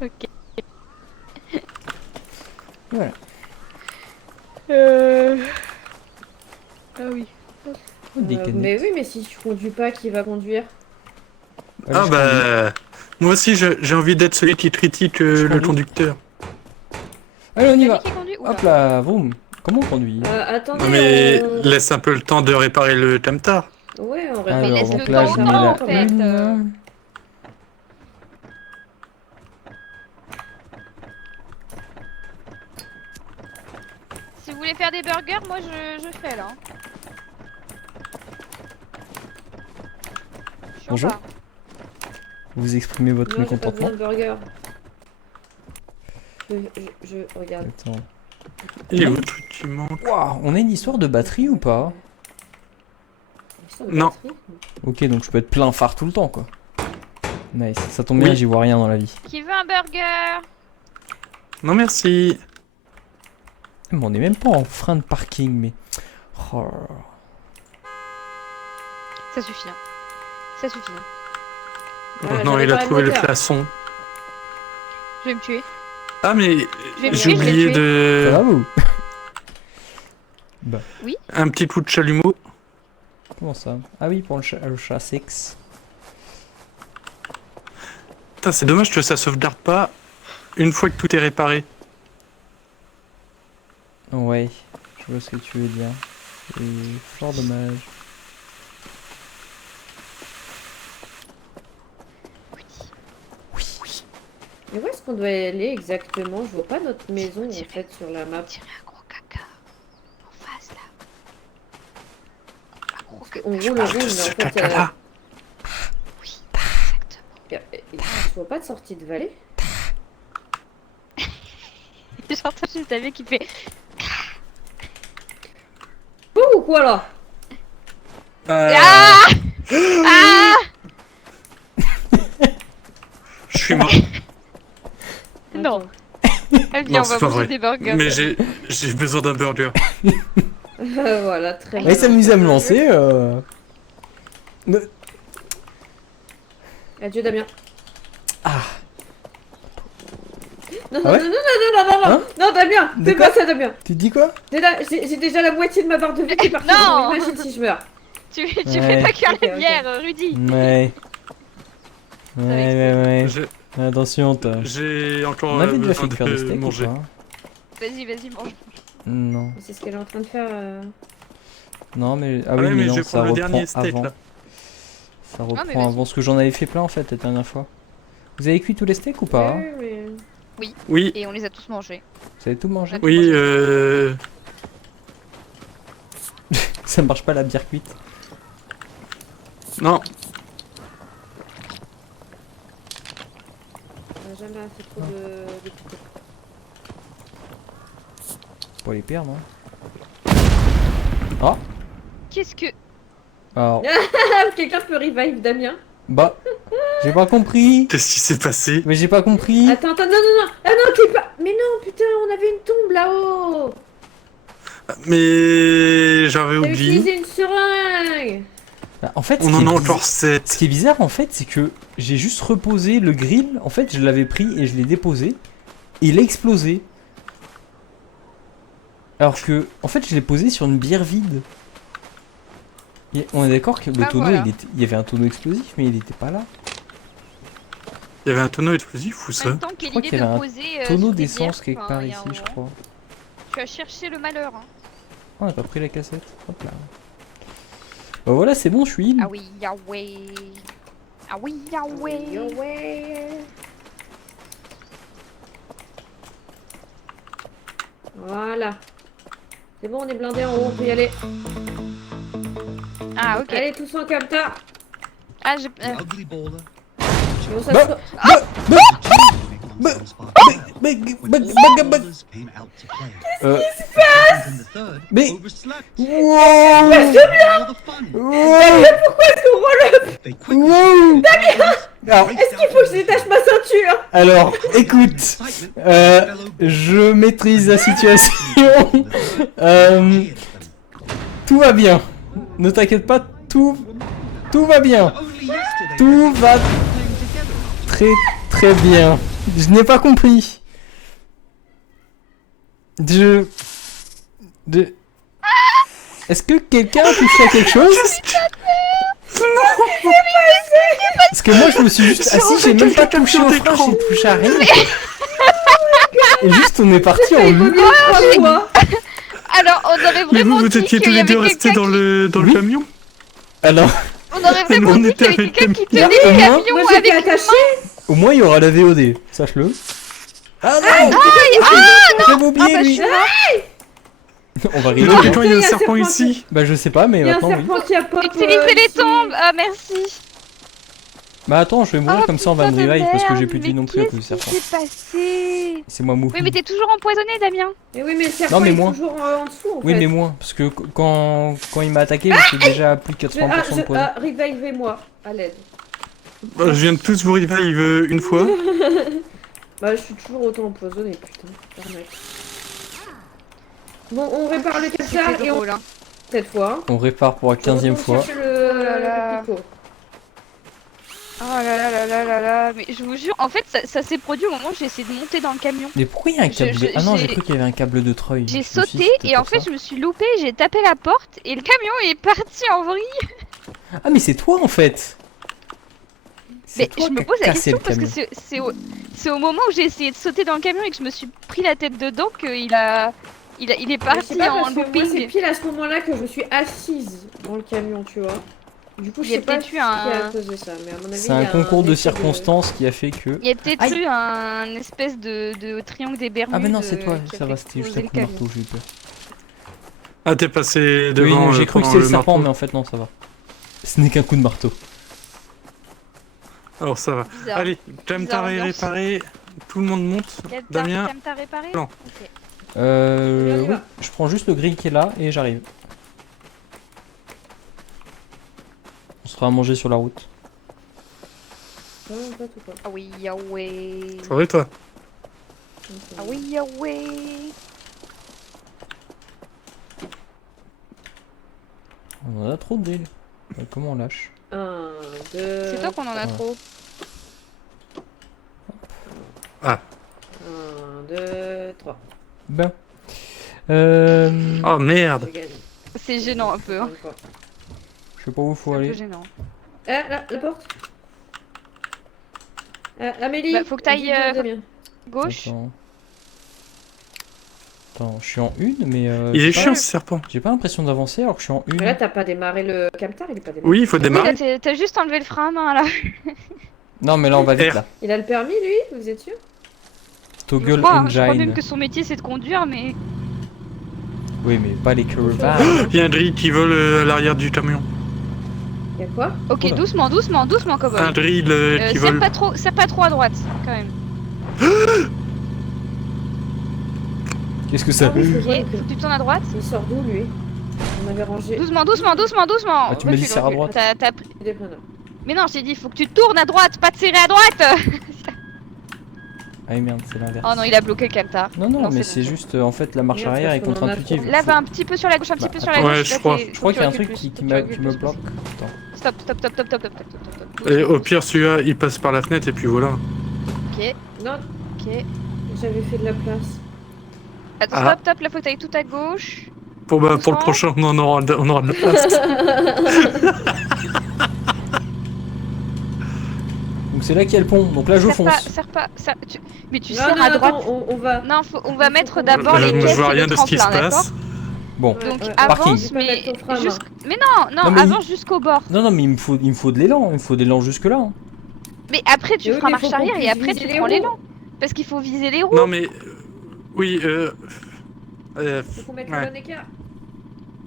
Ok. Voilà. Ah oui. Des canettes. Mais oui, mais si tu conduis pas, qui va conduire? Allez, Ah je conduis. bah... Moi aussi, j'ai envie d'être celui qui critique Je le conduis. conducteur. Allez, on y C'est va. lui qui conduit? Oula. Hop là, vroom. Comment on conduit? Attendez, Non mais on... laisse un peu le temps de réparer le Tamtar. Ouais, on répare. Alors, laisse donc le là, temps je au mets temps, la en fait. une. Si vous voulez faire des burgers, moi je fais là. Je suis en Bonjour. bas. Vous exprimez votre Non, j'ai pas mécontentement. besoin de burger. Regarde. Attends. Il y a autre truc qui manque. Waouh, on a une histoire de batterie ou pas? Non. Ok, donc je peux être plein phare tout le temps, quoi. Nice, ça tombe bien, Oui. j'y vois rien dans la vie. Qui veut un burger? Non merci. Mais on est même pas en frein de parking, mais... Oh là là. Ça suffit. Hein. Ça suffit. Hein. Oh Ah, non, j'ai il a réparé le trouvé le moteur. klaxon. Je vais me tuer. Ah mais Je vais me j'ai tuer, je vais oublié le tuer. Ça va de... vous? Un petit coup de chalumeau. Comment ça? Ah oui, pour le chat sexe. Putain, c'est dommage que ça sauvegarde pas une fois que tout est réparé. Ouais, je vois ce que tu veux dire. C'est fort dommage. Mais où est-ce qu'on doit aller exactement? Je vois pas notre maison en Tirer. fait sur la map. Tirer un gros caca. En face là. Un gros caca. On roule, Parle de mais en ce fait, caca-là. Oui, exactement. je vois pas de sortie de vallée. J'entends juste ta vie qui fait. Ouh, quoi là? Ah Ah Je suis mort. Non. Attends. Elle dit Non, on c'est va pas manger vrai. des burgers. Mais j'ai besoin d'un burger. Voilà, très bien. Ouais, s'amuse à me lancer. Adieu Damien. Ah. Non, Ah ouais non, non, non, non, non, non, Hein non, Damien, De fais quoi pas ça, Damien. Tu dis quoi? J'ai déjà la moitié de ma barre de vie qui est partie. Non. Imagine si je meurs. Tu Ouais. fais pas cuire Ok, la ok. bière, Rudy. Ouais. Ouais. J'ai- Attention, toi. J'ai encore On avait déjà besoin fait cuire des de steaks ou manger. pas? Vas-y, mange. Non. C'est ce qu'elle est en train de faire. Non, mais... Ah Ah oui, ouais, mais non, je vais ça prendre le reprend dernier steak avant. là. Ça reprend mais vas-y. avant, parce que j'en avais fait plein en fait la dernière fois. Vous avez cuit tous les steaks ou pas? Oui, Et on les a tous mangés. Vous avez tout mangé? oui, Ça marche pas la bière cuite. non. On a jamais fait trop de piquets. Faut pas les perdre, hein. Ah. Qu'est-ce que. Alors, Quelqu'un peut revive Damien? bah, j'ai pas compris. Qu'est-ce qui s'est passé? Mais j'ai pas compris. Attends, non, non, non. Ah non, t'es pas. Mais non, putain, on avait une tombe là-haut. Mais j'avais T'as oublié. utilisé une seringue. Bah, en fait, On ce en qui a est encore Ce 7. qui est bizarre en fait, c'est que j'ai juste reposé le grill. En fait, je l'avais pris et je l'ai déposé. Et il a explosé. Alors que, en fait, je l'ai posé sur une bière vide. Et on est d'accord que le Ah, tonneau, voilà. il y avait un tonneau explosif, mais il était pas là. Il y avait un tonneau explosif ou En ça? même temps, quelle crois idée qu'il y avait de un poser. Tonneau sous des d'essence bières, quelque enfin, part il y a ici, un je moment. crois. Tu as cherché le malheur. Hein. Oh, on a pas pris la cassette. Hop là. Bah voilà, c'est bon, je suis in. Ah oui, Yahweh. Ah oui, Yahweh. Ouais. Voilà. C'est bon, on est blindé en haut, on peut y aller. Ah ok. Allez, tous en capta. Ah j'ai. Ugly baller. Et on Bah. s'assoit. Bah. Mais, Ballers came out to play. And the third Mais- overslept. wow. All the fun. Wow. They quickly Wow. Alors, Est-ce qu'il faut que je détache ma ceinture? alors, écoute, je maîtrise la situation. Tout va bien. Ne t'inquiète pas, tout va bien. Tout va très très bien. Je n'ai pas compris. Est-ce que quelqu'un a touché à quelque chose? Parce que moi je me suis juste assis, j'ai même pas touché au frein, j'ai touché à rien. Et juste on est parti en Il vaut loop. mieux 3 fois. Alors, on aurait Mais vraiment vous dit étiez tous qu'il y les deux avait restés quelqu'un dans le Oui. camion? Alors, On aurait vraiment On dit était qu'il y avait avec quelqu'un qui Là, tenait au le moins- camion Moi j'étais avec une attachée. au moins il y aura la VOD, sache-le. Ah non, j'avais oublié bah, je lui. suis morte. On va Mais rigoler. donc, attends, il y a un Il y a un serpent serpent ici. Bah je sais pas, mais Il y a un maintenant oui. serpent qui a pop. Utilisez les ici. tombes. Ah, merci. Bah attends, je vais mourir Oh, comme ça on va me putain de revive parce que j'ai merde, plus de vie mais non plus à cause du qu'est-ce serpent. qui s'est passé? C'est moi Moufou. Oui, mais t'es toujours empoisonné, Damien. Mais oui, mais le serpent Non, mais il est moi. toujours en dessous en Oui fait. mais moins, parce que quand il m'a attaqué j'étais déjà à plus de 80% de poison. Revivez-moi à l'aide. Bah, je viens de tous vous revive une fois. Bah je suis toujours autant empoisonné, putain. Arnaque. Bon, on répare le captar C'était et on... drôle, hein. Cette fois. On répare pour la 15e fois. Le... Oh là là. le picot. Oh là là là là là là. Mais je vous jure, en fait, ça s'est produit au moment où j'ai essayé de monter dans le camion. Mais pourquoi il y a un câble de... Ah non, j'ai cru qu'il y avait un câble de treuil. J'ai Je me suis dit, sauté c'est et peut-être en pour fait, ça. je me suis loupée, j'ai tapé la porte et le camion est parti en vrille. Ah mais c'est toi en fait. C'est Mais toi je me qui as pose la cassé question le parce que camion. c'est au moment où j'ai essayé de sauter dans le camion et que je me suis pris la tête dedans qu'il est Mais je sais parti pas, en parce que moi c'est looping. pile à ce moment-là que je me suis assise dans le camion, tu vois. Du coup, je Il y a sais pas peut-être ce eu qui a un- causé ça, mais à mon avis, C'est il y un a concours de effet circonstances qui a fait que... Il y a peut-être Aïe. eu un espèce de triangle des Bermudes. Ah bah non c'est toi, qui a ça va, fait c'était juste un exploser coup de le marteau, j'ai eu peur. Ah, t'es passé Oui, devant. non, j'ai cru que pendant c'était le serpent, marteau. mais en fait non, ça va. Ce n'est qu'un coup de marteau. Alors ça va. Bizarre. Allez, Camtar est ambiance. réparé. Tout le monde monte. Damien. Cam t'a réparé? Non. Ok. On y Oui, va. je prends juste le grill qui est là et j'arrive. On sera à manger sur la route. Non, pas tout quoi. Ah oui, ah ouais. Ça va toi? Ah oui, ah ouais. On en a trop de dés. Comment on lâche? 1, 2. C'est toi qu'on en a Ouais. trop. 1, 2, 3. Ben. Oh merde. Je gagne. C'est gênant un peu. Hein. Encore une fois. Je sais pas où il faut C'est un peu aller. gênant. La porte. Amélie. Bah, faut que t'ailles, dis-le, Damien. Gauche. Attends, je suis en une, mais Il est j'ai pas- chiant ce serpent. J'ai pas l'impression d'avancer alors que je suis en une. Mais là, t'as pas démarré le camtar, il est pas démarré. Oui, il faut Oui, là, démarrer. t'as juste enlevé le frein à main là. Non, mais là on va vite R. là. Il a le permis, lui, vous êtes sûr? Toggle Je crois même engine. que son métier c'est de conduire, mais. Oui, mais pas les curves. Il y a un drill qui vole à l'arrière du camion. Y'a quoi? Ok, Oula. doucement, doucement, doucement, Un cowboy. drill qui Serre vole. pas trop à droite, quand même. Qu'est-ce que ça Ah oui, veut je Ok, vois faut que- que tu tournes à droite. Il sort d'où, lui? On avait rangé Doucement, doucement, doucement, doucement. Ah, tu m'as dit Recule, serre à recule. droite. T'as pris- des preneurs. Mais non, je t'ai dit, faut que tu tournes à droite, pas tirer à droite. Ah merde, c'est l'inverse. Oh non, il a bloqué le camtar. Non, non, Non, mais c'est c'est bon. juste en fait la marche Merde, arrière est parce qu'on en a contre-intuitive. trop. Là, va un petit peu sur la gauche, un petit Bah, peu sur la attends. gauche. Ouais, je Là, crois. t'es- Je crois qu'il y a un faut que tu truc recules qui plus, me faut que tu recules bloque. plus. Attends. Stop, stop, stop, stop, stop, stop, stop, stop, stop. Et au pire, celui-là, il passe par la fenêtre et puis voilà. Ok, Non, ok. j'avais fait de la place. Attends, Ah. stop, stop, là faut que t'ailles tout à gauche. Pour le Doucement. prochain, on aura de la place. Donc c'est là qu'il y a le pont. Donc là je fonce. Serre pas, mais tu Non, serres non, à attends, droite. on va. Non, on va mettre d'abord les Moi, je caisses vois et rien le de ce qui se tremplin, d'accord? passe. Bon. Donc Parking. avance, Tu peux mettre mais ton frein à main. mais non, Non, mais avance jusqu'au bord. Non, non, mais il me faut de l'élan. Il me faut de l'élan jusque là. Mais après tu Mais oui, feras mais marche faut qu'on arrière et puisse après viser tu les prends roues. l'élan. Parce qu'il faut viser les roues. Non, mais. Oui, Faut qu'on mette Ouais. le bon écart.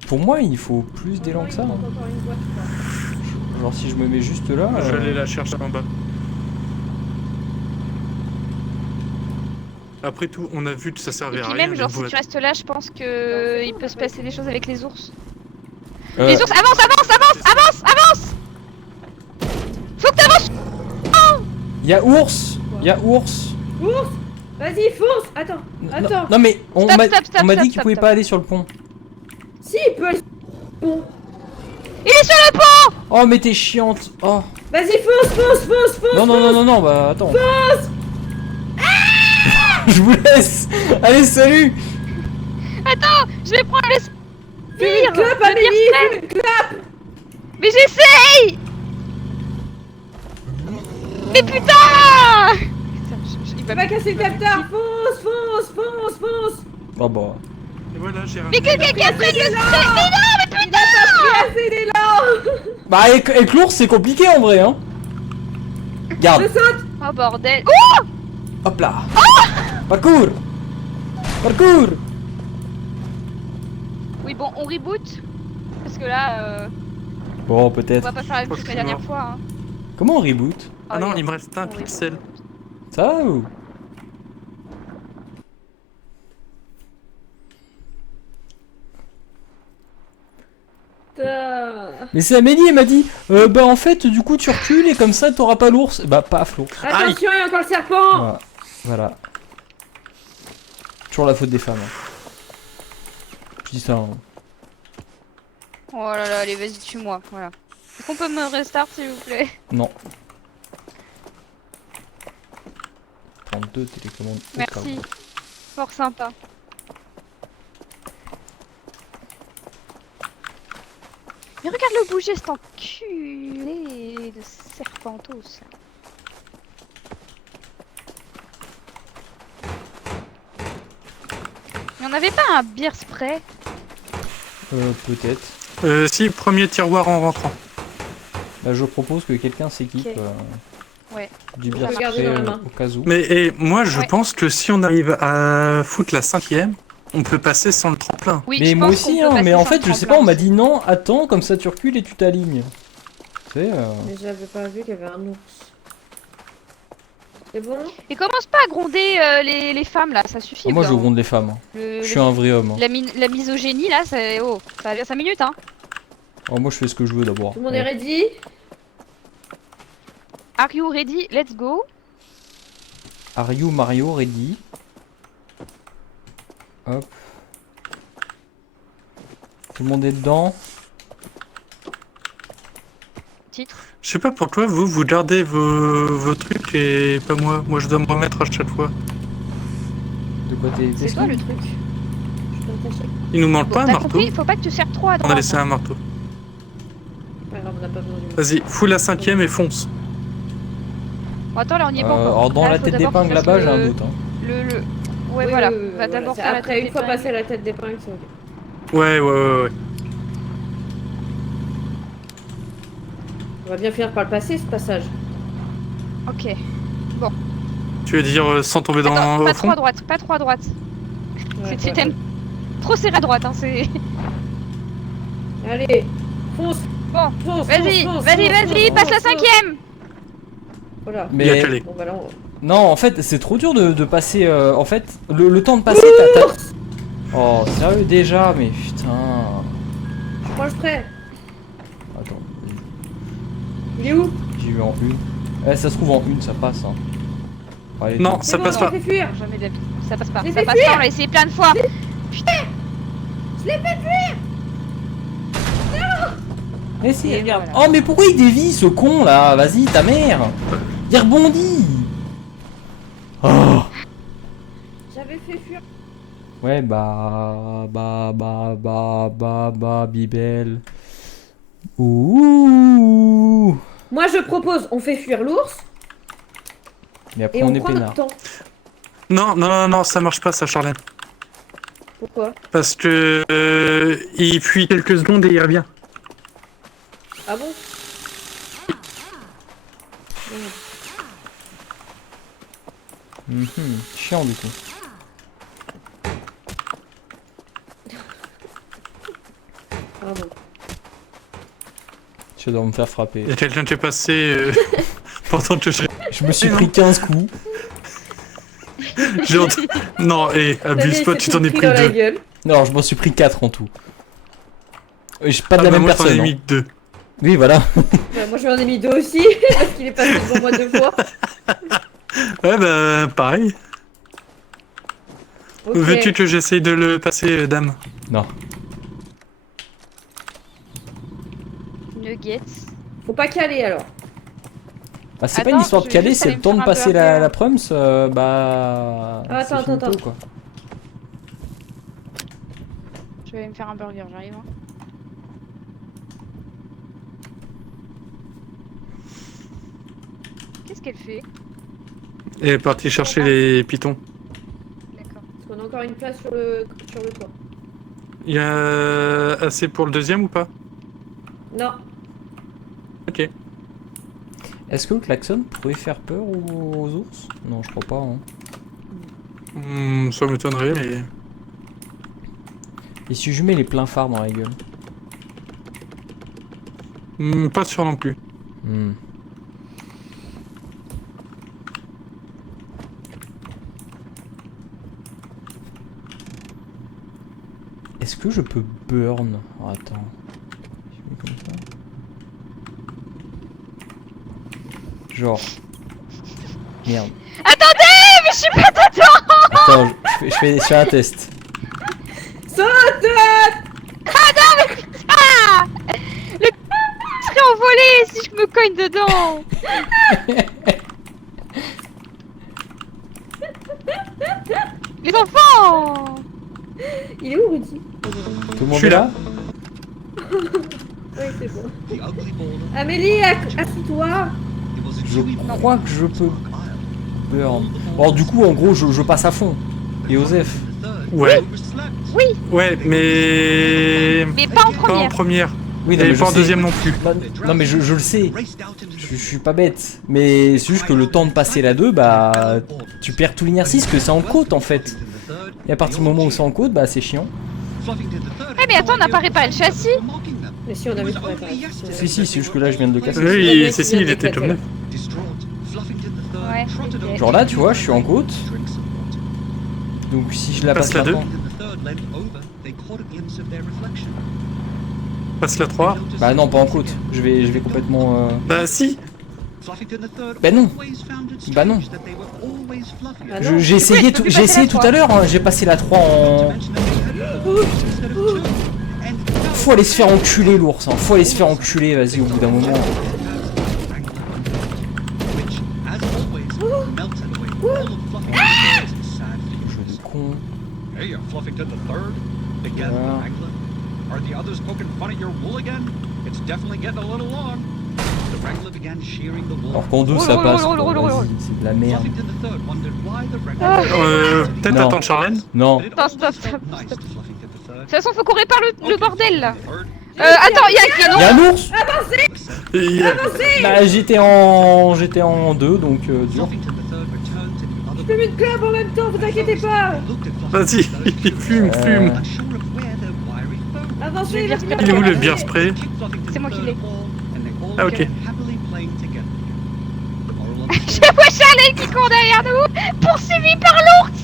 Pour moi, il faut plus d'élan que ça. Il hein. manque encore une boîte, quoi. Genre si je me mets juste là. je vais aller la chercher en bas. Après tout, on a vu que ça Et servait à puis rien. même genre les si boîtes. tu restes là, je pense que il peut se passer des choses avec les ours. Euh, Les ours, avance, avance, avance, avance, avance. Faut que t'avances. Il y a ours. Il y a ours. Ours! Vas-y, fonce! Attends, Non, attends. non, mais on Stop, m'a stop, stop, on m'a dit stop, qu'il stop, pouvait stop. pas aller sur le pont. Si, il peut aller. Bon. Il est sur le pont. Oh mais t'es chiante. Oh. Vas-y, fonce! Non non non non non bah attends. Je vous laisse. Allez, salut. Attends, je vais prendre le Fais une clap, le Amélie, pire fais une clap. Mais j'essaye. Mais putain, il va Va casser le capteur. Fonce, fonce, fonce, fonce. Oh bah. Et voilà, j'ai Mais que quelqu'un prenne le spray. Mais non, mais putain. Casser les lents. Bah, avec l'ours, c'est compliqué en vrai, hein. Je Garde. saute. Oh bordel. Oh, Hop là. Parcours. Parcours. oui bon, on reboot parce que là, Bon, on peut-être. va pas faire la même chose que la dernière fois. Hein. Comment on reboot? Ah non, oui, il me reste un on reboot. pixel. Ça va ou? Putain. Mais c'est Amélie, elle m'a dit bah en fait, du coup, tu recules et comme ça, t'auras pas l'ours. Bah, paf, l'ours. Attention, il y a encore le serpent. Voilà. Voilà. Toujours la faute des femmes. Hein. Je dis ça. Hein. Oh là là, allez, vas-y, tue-moi. Voilà. Est-ce qu'on peut me restart s'il vous plaît? Non. 32 télécommandes. au cas Merci. où. Fort sympa. Mais regarde-le bouger cet enculé de serpentos. Il y en avait pas un beer spray? Peut-être. Si, premier tiroir en rentrant. Bah, je propose que quelqu'un s'équipe Ok. Ouais. du Je bien vais garder spray dans la main. au cas où. Mais et moi, je Ouais. pense que si on arrive à foutre la 5ème, on peut passer sans le tremplin. Oui, Mais je moi pense aussi, qu'on peut hein, mais passer en sans fait, je le sais pas, on m'a tremplin dit non, attends, comme ça tu recules et tu t'alignes. Tu sais, Mais j'avais pas vu qu'il y avait un ours. C'est bon? aussi. Et commence pas à gronder les femmes là, ça suffit. ah, moi au je bout d'un gronde les femmes. Hein. moment. Le- Je suis un vrai homme. Hein. la misogynie là, c'est. Oh, ça va 5 minutes hein. Alors, moi je fais ce que je veux d'abord. Tout le monde est Ouais. ready? Are you ready? Let's go. Are you Mario ready? Hop. Tout le monde est dedans. Titre. Je sais pas pourquoi vous gardez vos trucs et pas moi. Moi, je dois me remettre à chaque fois. De quoi t'es C'est toi le truc. Je peux attacher. Il nous manque Bon, pas un t'as marteau. compris, faut pas que tu serres trop à On droite. a laissé un marteau. Pas grave, on n'a pas besoin du Vas-y, fous la 5ème et fonce. Bon, attends, là on y est pas encore. alors dans Là, la faut tête d'abord d'épingle qu'il fasse là-bas, j'ai un doute. Hein. Le... Ouais, Oui, voilà. oui, oui, Va voilà. d'abord C'est faire la après, tête une fois d'épingle. passé la tête d'épingle, c'est ok. Ouais. On va bien finir par le passer, ce passage. Ok. Tu veux dire sans tomber dans Attends, au pas trop fond à droite, pas trop à droite. Ouais, Tu ouais. t'aimes trop serré à droite, hein, c'est... Allez, fonce, Bon, fonce, vas-y, fonce, vas-y, fonce, vas-y, fonce, passe la fonce. 5ème. Voilà. Il y a Mais que les. Bon, bah là, on... non, en fait, c'est trop dur de passer. En fait, le temps de passer, t'as. Oh, sérieux déjà, mais putain. Moi, je ferai. Attends, Il est où? j'ai eu en une. Eh, ça se trouve en une, ça passe. Hein. Allez, Non, C'est ça bon, passe on pas. fait fuir. Jamais d'habitude, ça passe pas. Je l'ai Ça fait passe fuir. pas, on l'a essayé plein de fois. Eh si, Et regarde. voilà. Oh, mais pourquoi il dévie ce con là? Vas-y, ta mère. Il rebondit. Oh. J'avais fait fuir. Ouais, Bibel. Ouh. Moi, je propose, on fait fuir l'ours Mais après, et on on est prend peinard. notre temps. Non, ça marche pas ça, Charlène. Pourquoi? Parce que il fuit quelques secondes et il revient. Ah bon? Chiant du coup. Pardon. Je dois me faire frapper. Il y a quelqu'un qui est passé pendant que Je me suis Mais pris non. 15 coups. j'ai entendu. Non, et abuse pas, tu t'en es pris dans la 2. gueule. Non, je m'en suis pris 4 en tout. Je pas de Ah la bah même moi, je t'en ai personne. mis Hein. 2. Oui, voilà. Ouais, moi, je lui en ai mis 2 aussi parce qu'il est passé devant moi 2 fois. Ouais, bah pareil. Ok. Veux-tu que j'essaye de le passer, dame? Non. Nuggets. Faut pas caler alors. Bah c'est pas Attends, une histoire de je vais caler, juste c'est aller le me temps faire de un passer burger. la prums, bah... Attends, c'est finito, attends. quoi. Je vais me faire un burger, j'arrive. Hein. Qu'est-ce qu'elle fait? Elle est partie chercher les pitons. D'accord. Parce qu'on a encore une place sur le toit. Il y a assez pour le deuxième ou pas? Non. Ok. Est-ce que le klaxon pourrait faire peur aux ours? Non, je crois pas. Hein. Ça m'étonnerait, mais... Et si je mets les pleins phares dans la gueule? Pas sûr non plus. Hmm. Est-ce que je peux burn? Oh, attends. Je mets comme ça. Genre. Merde. Attendez, mais je suis pas dedans. Attends, je fais un test. Saute! Ah, le serait envolé si je me cogne dedans. Les enfants. Il est où, Rudy? Tout le monde suis est là. là? Oui, c'est bon. The ugly boulder. Amélie, assis-toi! It was a Je chewy crois que je peux burn. Bon, du coup, en gros, je passe à fond. Et Osef. Ouais. Oui, Ouais, mais... mais pas en Pas en première. première. Oui, non, Et mais je pas en sais. deuxième non plus. Non, mais je le sais. Je suis pas bête. Mais c'est juste que le temps de passer la 2, bah... Tu perds tout l'inertie, parce que c'est en côte, en fait. Et à partir du moment où c'est en côte, bah c'est chiant. mais attends, on n'a pas réparé le châssis. Mais si, on avait tout réparé. Si, si, c'est juste que là, je viens de le casser. Oui, Cécile, il était comme neuf. Ouais, ok. Genre là, tu vois, je suis en côte. Donc si je la passe Passe la deux. maintenant... Passe la 3. Bah non, pas en côte. Je vais complètement... Bah si. Bah non. Bah non. Ah non. J'ai essayé, tu peux j'ai passer essayé la tout 3. à l'heure, hein, j'ai passé la 3 en... Faut aller se faire enculer l'ours, hein. Faut aller se faire enculer, vas-y, au bout d'un moment. Jeu de con. Hey, Fluffington the Third. Again, Yeah. Wrangler. Are the others poking fun at your wool again? It's definitely getting a little long. The Wrangler began shearing the wool. Alors qu'en deux ça Roule, passe, roule, quoi. roule, roule, Vas-y, c'est de la merde. Fluffington the Third wondered why the Wrangler. Peut-être Non. attendre Charlène. Non. But it Stop, always stop, felt stop, nice stop. to Fluffington the Third. De toute façon, faut qu'on répare le bordel là. Third. Attends, il y a non. Y'a un ours. Et, Bah j'étais en 2, donc dur. Fluffington the Third returned to the other. Je fume une clope en même temps, vous inquiétez pas! Looked at Vas-y, Fluffington the fume, Third, fume. unsure of where their wiry phone. Avancez, Je vais vas-y, bien Il est où le avancez. beer spray? C'est moi qui l'ai. Ah, ok. Je vois Charlène qui court derrière nous, poursuivi par l'ours.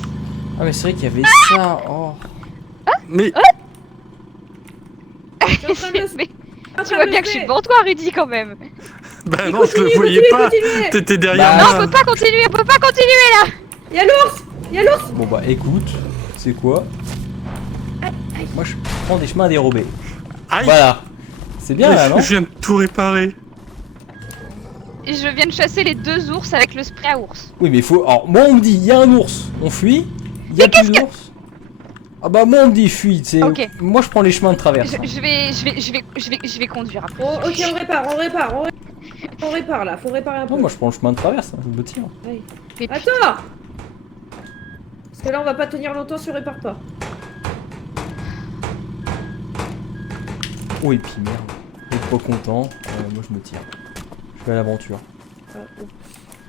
Ah mais c'est vrai qu'il y avait ça, oh. Mais Je suis en train de le- Mais en tu train vois de bien le que je suis faire. devant toi, Rudy, quand même. bah Et non, je le continuez, voyais pas. continuez. T'étais derrière Bah, Non, moi. on peut pas continuer, on peut pas continuer là. Y'a l'ours! Y'a l'ours! Bon bah écoute, c'est quoi? Moi je prends des chemins dérobés. Aïe. Voilà. C'est bien là, non? Je viens de tout réparer. Et je viens de chasser les 2 ours avec le spray à ours. Oui mais il faut... Alors moi on me dit, il y a un ours, on fuit. Il y a plus d'ours. Ah bah moi on me dit fuit, c'est... Ok. Moi je prends les chemins de traverse. Je vais conduire après. Oh, ok, on répare. On répare là, faut réparer un peu. Non, moi je prends le chemin de traverse, hein, je me tire. Allez. Mais putain, Attends! Parce que là on va pas tenir longtemps si on répare pas. Oh et puis merde. Je suis pas content, moi je me tire. Je vais à l'aventure. Ah, oh.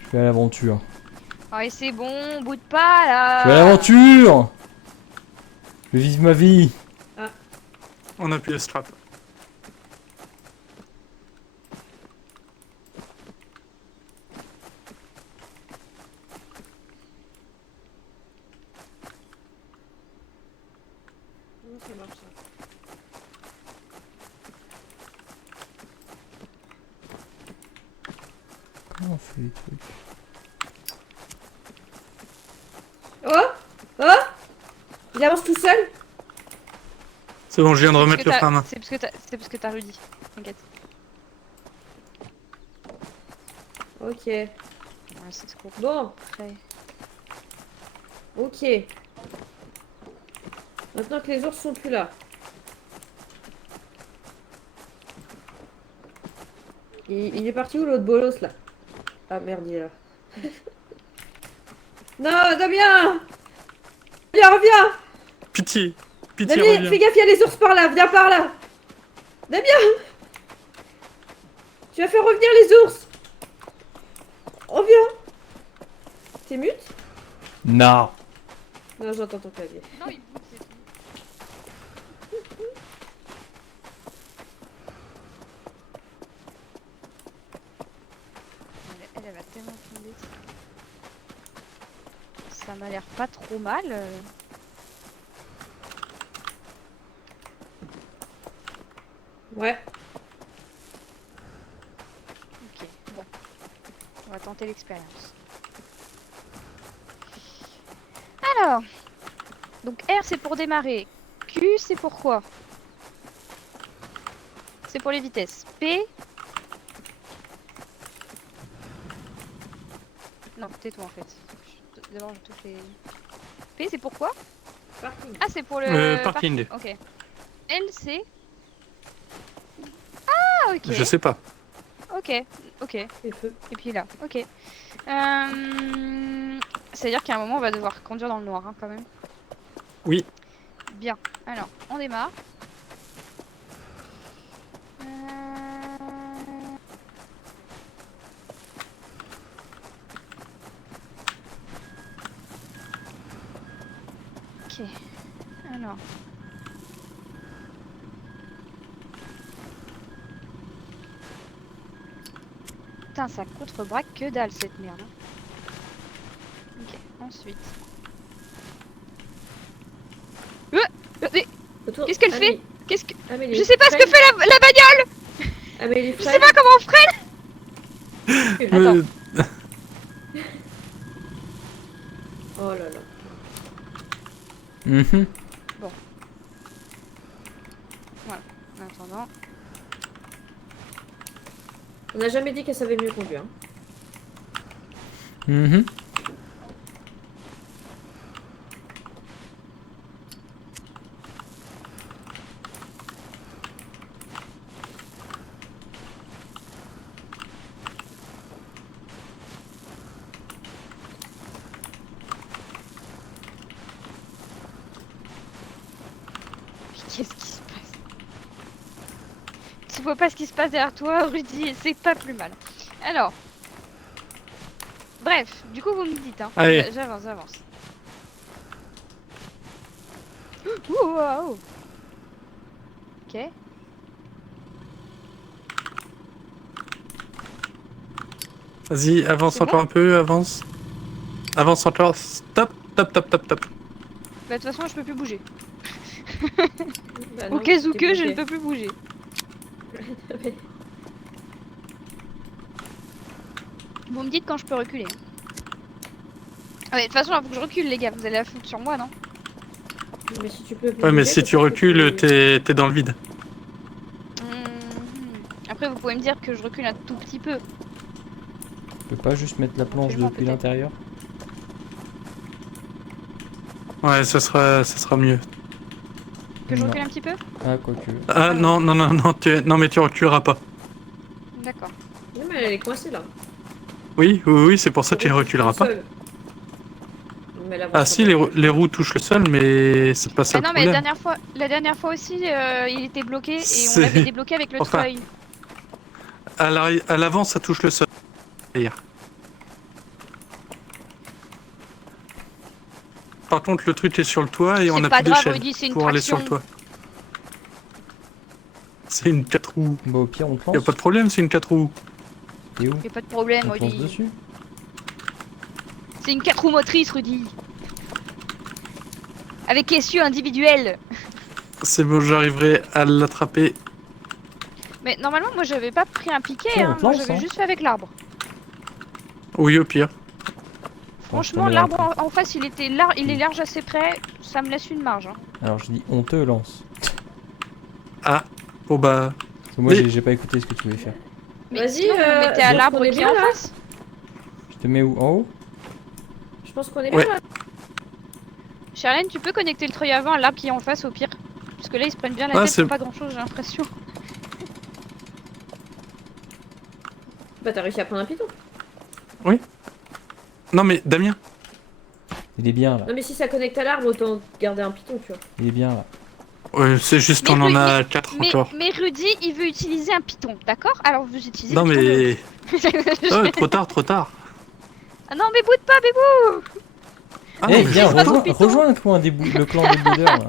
Je vais à l'aventure. ouais, c'est bon, boude pas là. Je vais à l'aventure! Je vis ma vie. On appuie le strap. Comment ça marche ça? Comment on fait les trucs? Oh! Il avance tout seul? C'est bon, je viens de Parce remettre que le t'as- frein à main. C'est parce que t'as Rudy. T'inquiète. Ok. Ouais, c'est trop Bon, près. ok. Maintenant que les ours sont plus là. Il est parti où l'autre bolos là? Ah merde, il est là. Non, Damien! Viens, reviens! Pitié, pitié, Damien, reviens. fais gaffe, il y a les ours par là, viens par là! Damien! Tu vas faire revenir les ours! Reviens! T'es mute? Non. Non, j'entends ton clavier. Non, il bouge, c'est tout. Elle va tellement tomber. Ça m'a l'air pas trop mal. Ouais. Ok, bon. On va tenter l'expérience. Alors. Donc R c'est pour démarrer. Q c'est pour quoi? C'est pour les vitesses. P. Non, tais-toi en fait. D'abord je touche les... P c'est pour quoi? Parking. Ah c'est pour le Parking. Ok. L c'est... Ah ok. Je sais pas. Ok, ok. Et feu. Et puis là, ok. C'est-à-dire qu'à un moment on va devoir conduire dans le noir hein, quand même. Oui. Bien, alors on démarre. Ok, alors. Putain, ça contre-braque que dalle cette merde. Hein. Ok, ensuite. Mais Autour- qu'est-ce qu'elle fait? Amélie. qu'est-ce que... Amélie, Je sais pas ce que freine. fait la bagnole. Amélie, Je sais pas comment on freine. Attends. Oh là là. Mhm. En attendant. On n'a jamais dit qu'elle savait mieux conduire. Hein. Mhm. Qu'est-ce qui se passe? Tu vois pas ce qui se passe derrière toi, Rudy, et c'est pas plus mal. Alors. Bref, du coup vous me dites, hein. Allez. J'avance. Ouh, waouh. Ok. Vas-y, avance C'est encore un peu, avance. Avance encore. Stop, stop, stop, stop, stop. Bah de toute façon je peux plus bouger. Bah Au non, cas où t'es que je bloqué. ne peux plus bouger. Vous me dites quand je peux reculer. Ah ouais, de toute façon, il faut que je recule, les gars. Vous allez la foutre sur moi, non? Mais si tu peux plus Ouais, mais bouger, si comme tu ça, recules, tu- t'es dans le vide. Après, vous pouvez me dire que je recule un tout petit peu. Tu peux pas juste mettre la planche Éventuellement, depuis peut-être. l'intérieur? Ouais, ça sera mieux. Que je Non. recule un petit peu? Ah, quoique. Ah Ah, non, non, non, non, non, mais tu reculeras pas. D'accord. Non, mais elle est coincée là. Oui, oui, oui, c'est pour ça que tu Elle reculeras touche pas. tout seul. Mais elle avance Ah si, pas. les roues touchent le sol, mais c'est pas ça Ah le non, mais problème. la dernière fois aussi, il était bloqué et on C'est- l'avait débloqué avec le Enfin. treuil. À l'avant, ça touche le sol. D'ailleurs. Par contre, le truc est sur le toit et on C'est a pas plus grave, d'échelle Rudy, c'est une pour aller sur le traction. toit. C'est une 4 roues. Bah, au pire, on te Y a lance. pas de problème, c'est une 4 roues. T'es où? Y'a pas de problème, On te lance Rudy. dessus? C'est une 4 roues motrices, Rudy. Avec essieu individuel. C'est bon, j'arriverai à l'attraper. Mais normalement, moi j'avais pas pris un piquet, Tiens, on hein. te Moi lance, j'avais hein. juste fait avec l'arbre. Oui, au pire. Franchement, je te mets l'arbre dans en face, il est large assez près. Ça me laisse une marge. Hein. Alors, je dis on te lance. Ah, bon bah... Parce que moi, Mais- j'ai pas écouté ce que tu voulais faire. Mais Vas-y, sinon, vous me mettez à on l'arbre est qui est bien, en là face. te mets où? En haut? Je pense qu'on est Ouais. bien là. Charlène, tu peux connecter le treuil avant à l'arbre qui est en face au pire. Parce que là, ils se prennent bien la Ah, tête c'est- pour pas grand chose, j'ai l'impression. Bah t'as réussi à prendre un piton. Non mais Damien, Il est bien là. Non mais si ça connecte à l'arbre, autant garder un piton, tu vois. Il est bien là. c'est juste Mais on en Rudy- a 4 encore. Mais Rudy, il veut utiliser un python, d'accord? Alors vous utilisez Non le mais... python de- Oh, trop tard, trop tard. Ah non, mais boude pas, bébou! Ah, Eh non, mais viens, c'est pas rejoins, ton python. rejoins le clan le clan des boudeurs là.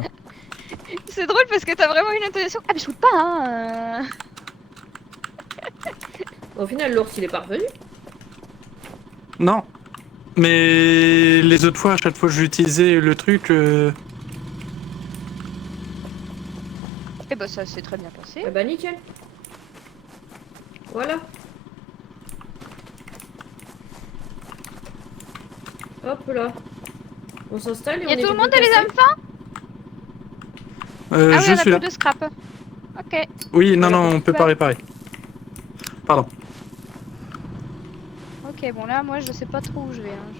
C'est drôle parce que t'as vraiment une intonation. Ah, mais je boude pas, hein! Au final, l'ours il est pas revenu. Non. Mais les autres fois, à chaque fois que j'utilisais le truc... Eh bah, ça s'est très bien passé. Ah bah nickel. Voilà. Hop là. On s'installe et on Y'a est tout le bien monde, t'as les placé. âmes fins? Ah oui, je on a suis plus là. de scrap. Ok. Oui, non, Voilà, non, on peut bah. pas réparer. Pardon. Ok, bon là, moi, je sais pas trop où je vais. Hein.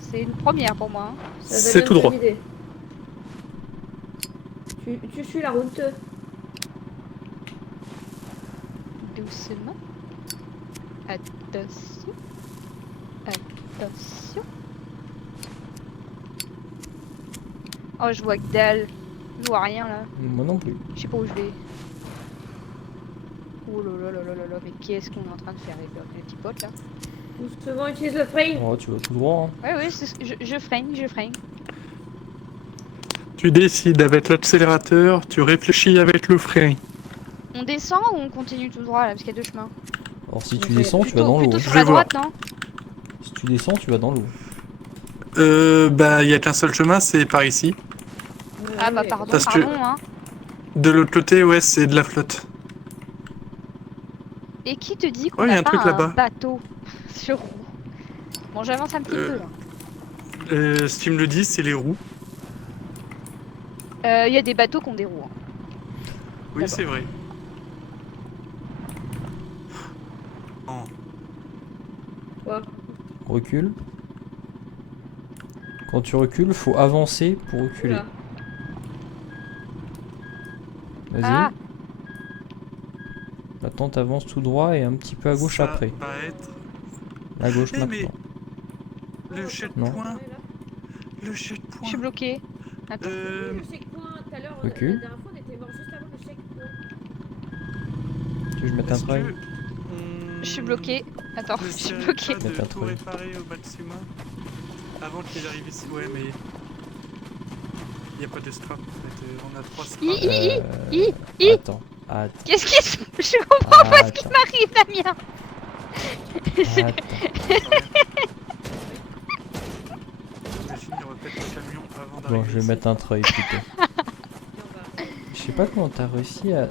C'est une première pour moi. Hein. Ça C'est donne tout une droit. bonne idée. Tu suis la route. Doucement. Attention. Attention. Oh, je vois que dalle. Je vois rien là. Moi non plus. Je sais pas où je vais. Oh là là là là là là, mais qu'est-ce qu'on est en train de faire avec les petits potes là? Doucement, utilise le frein. Oh, tu vas tout droit. Hein. Ouais, ouais, je freine, je freine. Tu décides avec l'accélérateur, tu réfléchis avec le frein. On descend ou on continue tout droit là? Parce qu'il y a deux chemins. Alors si tu Ok, descends, tu vas dans l'eau. Plutôt hein. sur Je la vais voir. droite, non? Si tu descends, tu vas dans l'eau. Bah, il y a qu'un seul chemin, c'est par ici. Ah bah Ouais. pardon, Parce que- pardon, hein. De l'autre côté, ouais, c'est de la flotte. Et qui te dit qu'on Oh, y a n'a un pas truc un là-bas. bateau sur roue? Bon, j'avance un petit peu là. Ce qui me le dit, c'est les roues. Il y a des bateaux qui ont des roues. Hein. Oui, D'accord. c'est vrai. Oh. Quoi? Recule. Quand tu recules, faut avancer pour reculer. Oula. Vas-y. Ah, Maintenant t'avances tout droit et un petit peu à gauche Ça après. va être À gauche Eh, mais- maintenant. le checkpoint. Le je suis checkpoint. bloquée. Attends. Le checkpoint, tout à l'heure, Recule. la dernière fois on était mort juste avant le checkpoint. Tu veux que je mette un Est-ce trail? que on Je suis bloquée. Attends, je suis n'essaierait bloquée. pas Mettre un de tout trail. réparer au maximum avant qu'il arrive ici. Ouais, mais il n'y a pas de scrap. On a 3 scraps. I. Attends. Attends. Qu'est-ce qui se... Je comprends pas ce qui Attends. m'arrive, Damien. Attends. J'imagine qu'il y aura peut-être le camion avant Bon, d'arriver. je vais ici. mettre un trail plutôt. Et on va- Je sais pas comment t'as réussi à...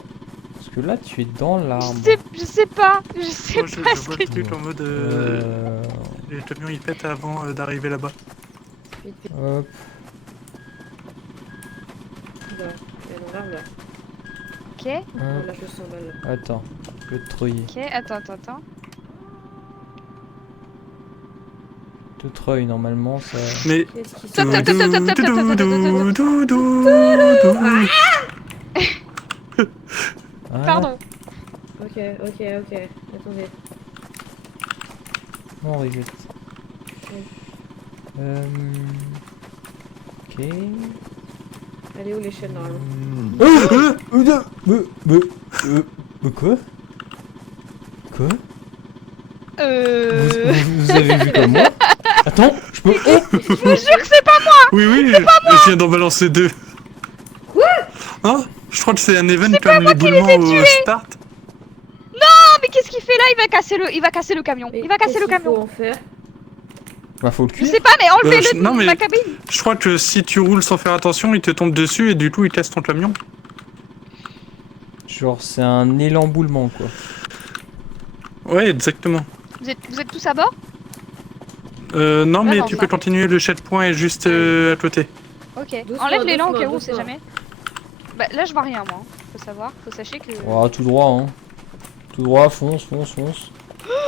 Parce que là, tu es dans l'arbre. Je sais pas. Je sais Moi, je pas ce vois que... le truc en mode. Le camion il pète avant d'arriver là-bas. Vite, vite, Hop. là. Et dans l'arbre, là. Ok, Hop. Là, je sens mal. Attends. Je vais te treuiller. ok, attends. Te treuille normalement, ça... Mais. Qu'est-ce qui se Stop, passe? stop, stop, stop, stop, stop, stop, stop, stop, stop. Ah, Pardon. Ok. Attendez. Non, rejette. Ok. Elle est où l'échelle normalement? Quoi? Quoi? Euh... Vous avez vu comme moi? Attends, je peux... Oh, Je vous jure que c'est pas... Oui, je viens d'en balancer 2. Quoi? Hein? Je crois que c'est un event comme l'éboulement au start. Oh, mais qu'est-ce qu'il fait là? Il va casser le camion. Mais Il va casser le qu'est-ce qu'il camion. faut en faire? bah faut le Je cuire. sais pas, mais enlevez-le non, de mais- ma cabine. Je crois que si tu roules sans faire attention, il te tombe dessus et du coup il casse ton camion. Genre c'est un élamboulement quoi. Ouais, exactement. Vous êtes tous à bord? Non, mais non, tu ça. peux continuer, le checkpoint est juste à côté. Ok. Doucement, Enlève l'élan au doucement, cas où, on sait doucement. jamais. Bah là, je vois rien, moi. Faut savoir. Faut sachez que... Oh, tout droit hein. Tout droit, fonce.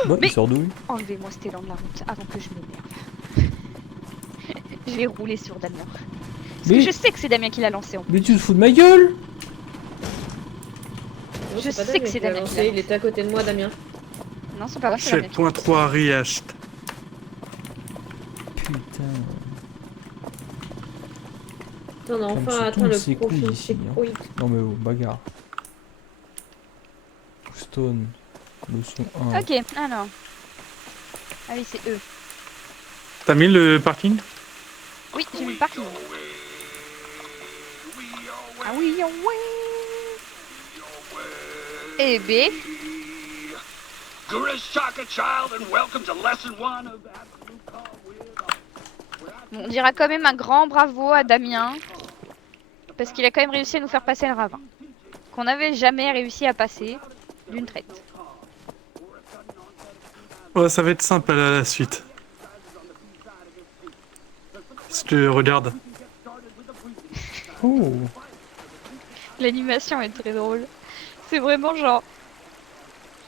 Bon, Mais- il sort d'où lui? Enlevez-moi cet élan de la route avant que je m'énerve. Je vais rouler sur Damien. Parce Mais- que je sais que c'est Damien qui l'a lancé en plus. Mais tu te fous de ma gueule? Non, Je c'est pas sais Damien que c'est qui l'a Damien qui lancé, l'a il était à côté de moi, Damien. Non, c'est pas vrai, c'est Damien. 7.3 Riacht. Putain. On a Ça me enfin fout atteint tous le ces couilles profil ici, hein. checkpoint. Non mais oh, bagarre. Stone. Leçon 1. Ok, alors. Ah oui, c'est eux. T'as mis le parking? Oui, j'ai mis le parking. Ah oui, oh ouais. Eh ben, Gurish Chaka Child, and welcome to lesson 1 of Absolute Call with on dira quand même un grand bravo à Damien. Parce qu'il a quand même réussi à nous faire passer le ravin. Qu'on n'avait jamais réussi à passer d'une traite. Ouais, ça va être simple à la suite. Si tu regardes. Oh. L'animation est très drôle. C'est vraiment genre...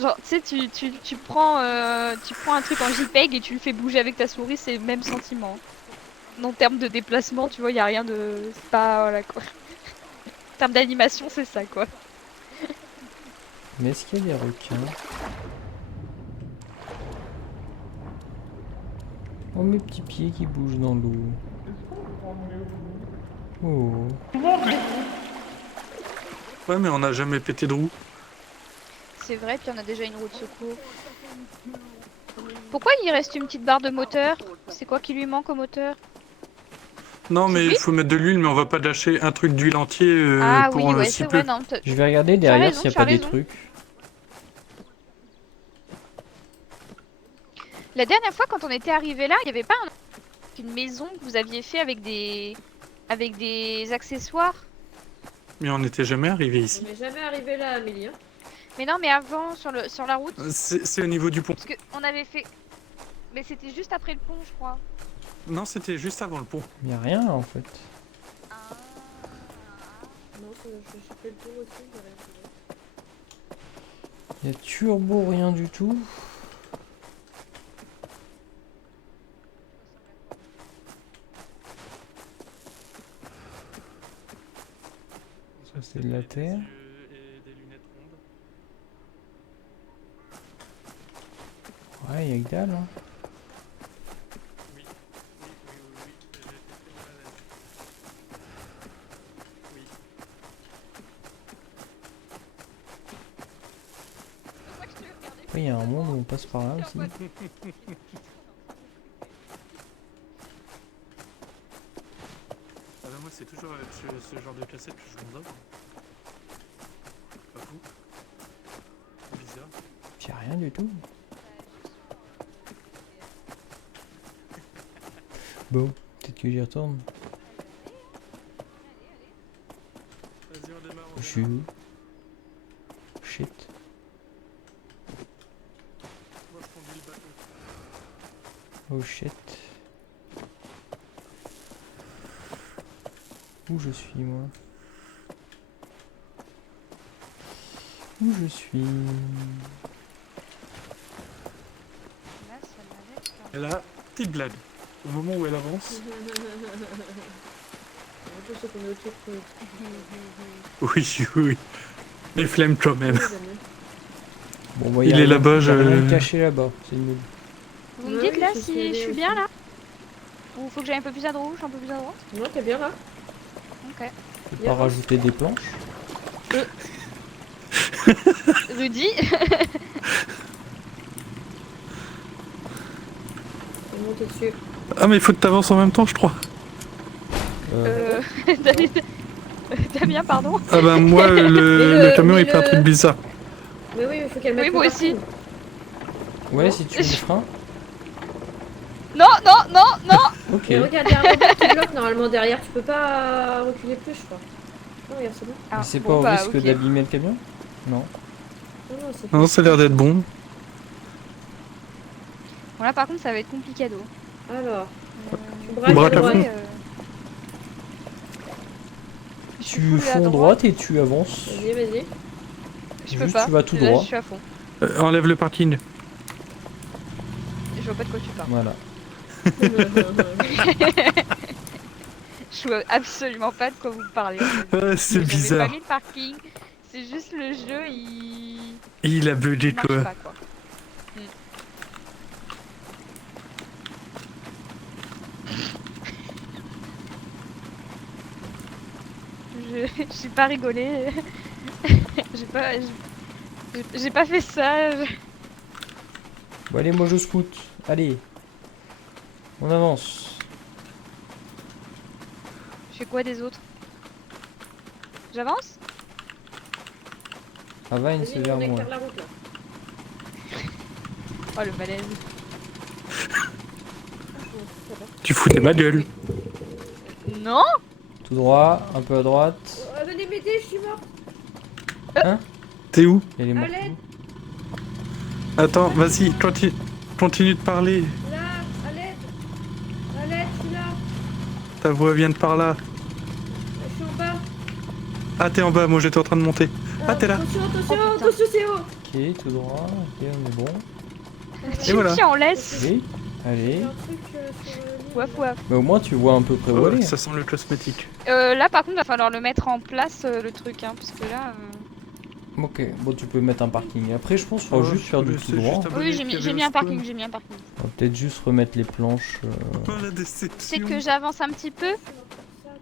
Genre, tu sais, tu prends un truc en JPEG et tu le fais bouger avec ta souris, c'est le même sentiment. En termes de déplacement, tu vois, il n'y a rien de... C'est pas... Voilà, quoi. En termes d'animation, c'est ça, quoi. Mais est-ce qu'il y a des requins? Oh mes petits pieds qui bougent dans l'eau. Oh. Ouais, mais on n'a jamais pété de roue. C'est vrai, puis on a déjà une roue de secours. Pourquoi il reste une petite barre de moteur? C'est quoi qui lui manque au moteur? Non, C'est mais lui il faut mettre de l'huile, mais on va pas lâcher un truc d'huile entier Ah pour oui, ouais, si c'est peu. vrai, non. Je vais regarder derrière raison, s'il n'y a tu as pas des raison. trucs. La dernière fois, quand on était arrivé là, il n'y avait pas une maison que vous aviez fait avec des accessoires? Mais on n'était jamais arrivé ici. On n'est jamais arrivé là, Amélie. Hein. Mais non, mais avant, sur la route. C'est au niveau du pont. Parce qu'on avait fait... Mais c'était juste après le pont, je crois. Non, c'était juste avant le pont. Il n'y a rien en fait. Non, je fais le tour aussi, j'ai rien trouvé. Il y a turbo rien du tout. Ça c'est de la terre. Ouais, il y a que dalle. Hein. Après, il y a un monde où on passe par là aussi. Ah bah moi c'est toujours ce genre de cassette que je m'endors. Pas vous. Bizarre. Il y a rien du tout. Bon, peut-être que j'y retourne. Vas-y on démarre. Je suis où? Shit. Moi je conduis le bateau. Oh shit. Où je suis moi? Où je suis? Là, ça m'avait fait- Et là, petite blague. Au moment où elle avance. En plus, c'est qu'on est au checkpoint. Oui, oui. Les flemmes quand même. Oui, Damien. Bon, moi, Il y a est rien- là-bas, y a rien de je- caché là-bas, c'est nul. Vous me Ouais, dites oui, là je si suis je suis allée bien aussi. là? Ou faut que j'aille un peu plus à droite, un peu plus à droite? Non, t'es bien là. Ok. Faut pas rajouter des planches. Rudy? On monte dessus. Ah mais il faut que t'avances en même temps je crois. David... Damien, pardon? Ah bah moi Mais le camion mais il fait un truc bizarre. Mais oui, il faut qu'elle mette Oui, le moi aussi. parking. Ouais, si tu mets le frein. Non, non, non, non! Ok. Mais regarde, il y a un rebond qui bloque normalement derrière. Tu peux pas reculer plus, je crois. Non, regarde, c'est bon. Ah, Mais c'est bon, pas au bah, risque ok. d'abîmer le camion? Non. Non, non, c'est Non ça a l'air d'être bon. Bon là par contre ça va être compliqué d'eau. Alors, tu braques braques à à fond. droite. Tu fonds droite et tu avances. Vas-y, vas-y. Je peux Juste, pas. tu vas tout Là, droit. je suis à fond. Enlève le parking. vois pas de quoi tu parles. Voilà. Je vois absolument pas de quoi vous parlez. En fait. Ouais, c'est J'avais bizarre. pas mis le parking. C'est juste le jeu, il Il a bugué marche quoi. pas quoi. J'ai pas rigolé. J'ai pas fait ça. Bon allez, moi je scout. Allez. On avance. Je fais quoi des autres? J'avance? Ah, Vine, Vas-y, c'est nous, vers on moi. éclaire la route là. Oh le malaise. Tu fous de ma gueule. Non? Tout droit, un peu à droite. Oh, venez m'aider, je suis morte. Hein? T'es où? Elle est morte. Allez. Attends, vas-y, continue de parler. Là, à l'aide. À l'aide, je suis là. Ta voix vient de par là. Je suis en bas. Ah, t'es en bas, moi j'étais en train de monter. Ah, t'es là. Attention, attention, Oh, putain. attention, c'est haut. Ok, tout droit. Ok, on est bon. Tu voilà. me tiens en laisse. Oui. Il Allez. y a un truc sur le Waf waf. Mais au moins tu vois un peu près où Oh, aller. ça sent le cosmétique. Là par contre va falloir le mettre en place le truc hein, parce que là. Ok, bon tu peux mettre un parking. Après je pense qu'il faut Oh, juste faire du mais tout c'est droit. juste Oui j'ai mis un parking, j'ai mis un parking. On va peut-être juste remettre les planches. Oh, la C'est déception. que j'avance un petit peu. Je suis morte pour ça,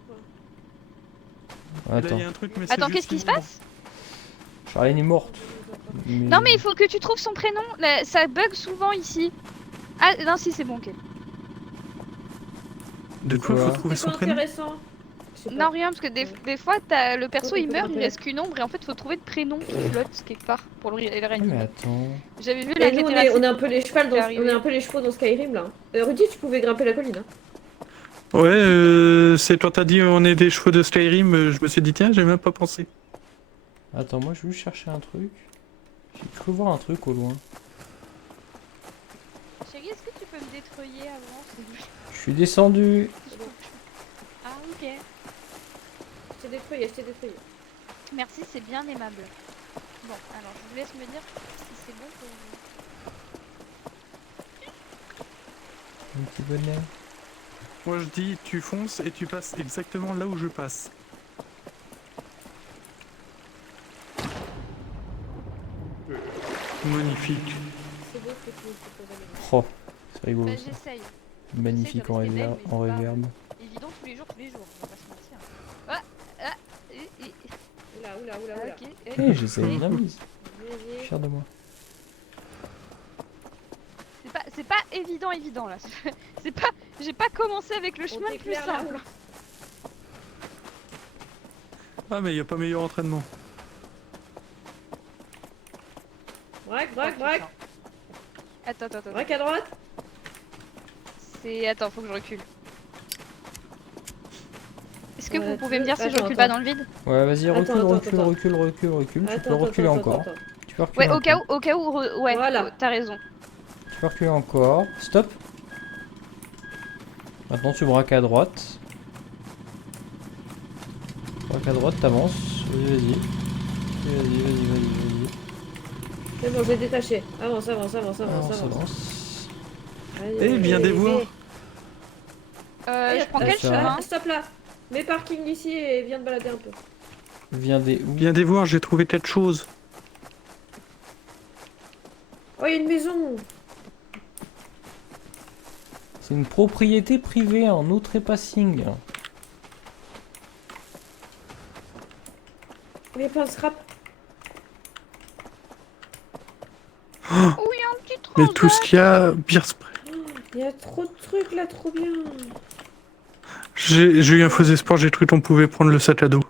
quoi. Là, Attends, y a un truc, mais c'est Attends, juste qu'est-ce qui se l'ombre. passe? Charlène est morte. Non mais il faut que tu trouves son prénom. Ça bug souvent ici. Ah non si c'est bon ok. De quoi Voilà. faut trouver C'est son pas prénom? intéressant. Je sais pas. Non rien parce que des fois le perso Oh, il meurt, il peut-être. reste qu'une ombre et en fait faut trouver de prénom qui flotte quelque part pour le Ah, mais réanimer. attends. J'avais vu la Et nous, on est un peu les chevaux dans, on est un peu les chevaux dans Skyrim là. Rudy, tu pouvais grimper la colline. Hein. Ouais, c'est quand t'as dit on est des chevaux de Skyrim, je me suis dit tiens, j'ai même pas pensé. Attends, moi je vais juste chercher un truc. J'ai cru voir un truc au loin. Chérie, est-ce que tu peux me détreuiller avant s'il te plaît? Je suis descendu. Ah ok. Je t'ai détruit, je t'ai détruit. Merci, c'est bien aimable. Bon, alors je vous laisse me dire si c'est bon pour vous. Un petit bonnet. Moi je dis tu fonces et tu passes exactement là où je passe. Magnifique. C'est beau ce que tu peux aller. Oh, c'est rigolo Bah ça. j'essaye. Magnifique en rester belle, reverb. mais En c'est pas- reverb. Évident tous les jours, on va pas se mentir. Oula, oula, oula, oula. Ok. Eh, j'essaie une bien mise. Je Vas-y. suis fier de moi. C'est pas évident là. C'est pas. J'ai pas commencé avec le On chemin le plus t'éclaire la simple. route. Ah mais y a pas meilleur entraînement. Braque, braque, Oh, braque. putain. Attends. Braque à droite. Attends, faut que je recule. Est-ce que Ouais, vous pouvez me tu dire veux- si je attends, recule pas attends. dans le vide? Ouais, vas-y, recule, Attends, recule, attends. recule, recule, recule. Tu peux Attends, reculer attends, encore. attends. Tu peux reculer Ouais, au encore. cas où, ouais, Voilà. t'as raison. Tu peux reculer encore. Stop. Maintenant tu braques à droite. Braque à droite, t'avances. Vas-y. C'est bon, j'ai détaché. Avance, avance, avance, avance, Avance, avance. avance. Allez, Eh bien allez, des voies. allez. Je prends Allez, quel ça. chemin? Stop là. Mets parking ici et viens te balader un peu. Viens des où? Viens des voir, j'ai trouvé quelque chose. Oh, il y a une maison. C'est une propriété privée en no trespassing. Il y a pas un scrap. Oh, il y a un petit trou. Mais tout ce qu'il y a, beer spray. Il y a trop de trucs là, trop bien. J'ai eu un faux espoir, j'ai cru qu'on pouvait prendre le sac à dos.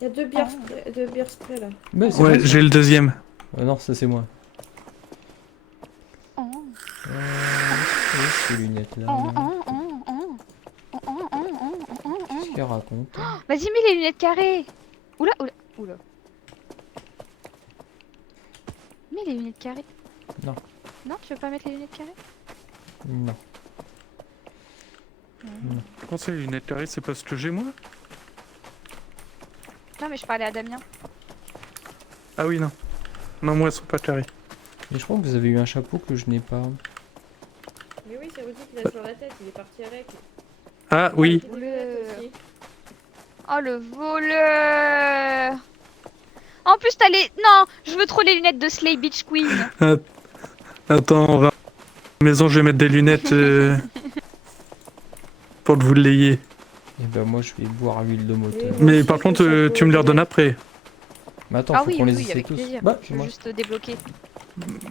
Il y a deux bières spray là. Mais c'est Ouais, bon, ça. j'ai le deuxième. Non, ça c'est moi. Oh. Ces lunettes là. Qu'est-ce qu'elle raconte? Vas-y, mets les lunettes carrées. Oula. Mets les lunettes carrées. Non. Non, tu veux pas mettre les lunettes carrées? Non. Comment ça, les lunettes carrées, c'est pas ce que j'ai moi? Non, mais je parlais à Damien. Ah oui, non. Non, moi, elles sont pas carrées. Mais je crois que vous avez eu un chapeau que je n'ai pas. Rudy qui l'a sur la tête, il est parti avec. Ah oui. Il est lunettes aussi. Oh le voleur. En plus t'as les... Non, je veux trop les lunettes de Slay Beach Queen. Attends, on va à la maison, je vais mettre des lunettes pour que vous l'ayez. Et ben moi je vais boire l'huile de moteur. Oui, moi Mais aussi, par je contre, veux ça tu me les pour redonnes après. Mais attends, Ah faut oui, qu'on les oui, essaie avec tous. plaisir. Bah, Je veux moi. juste débloquer.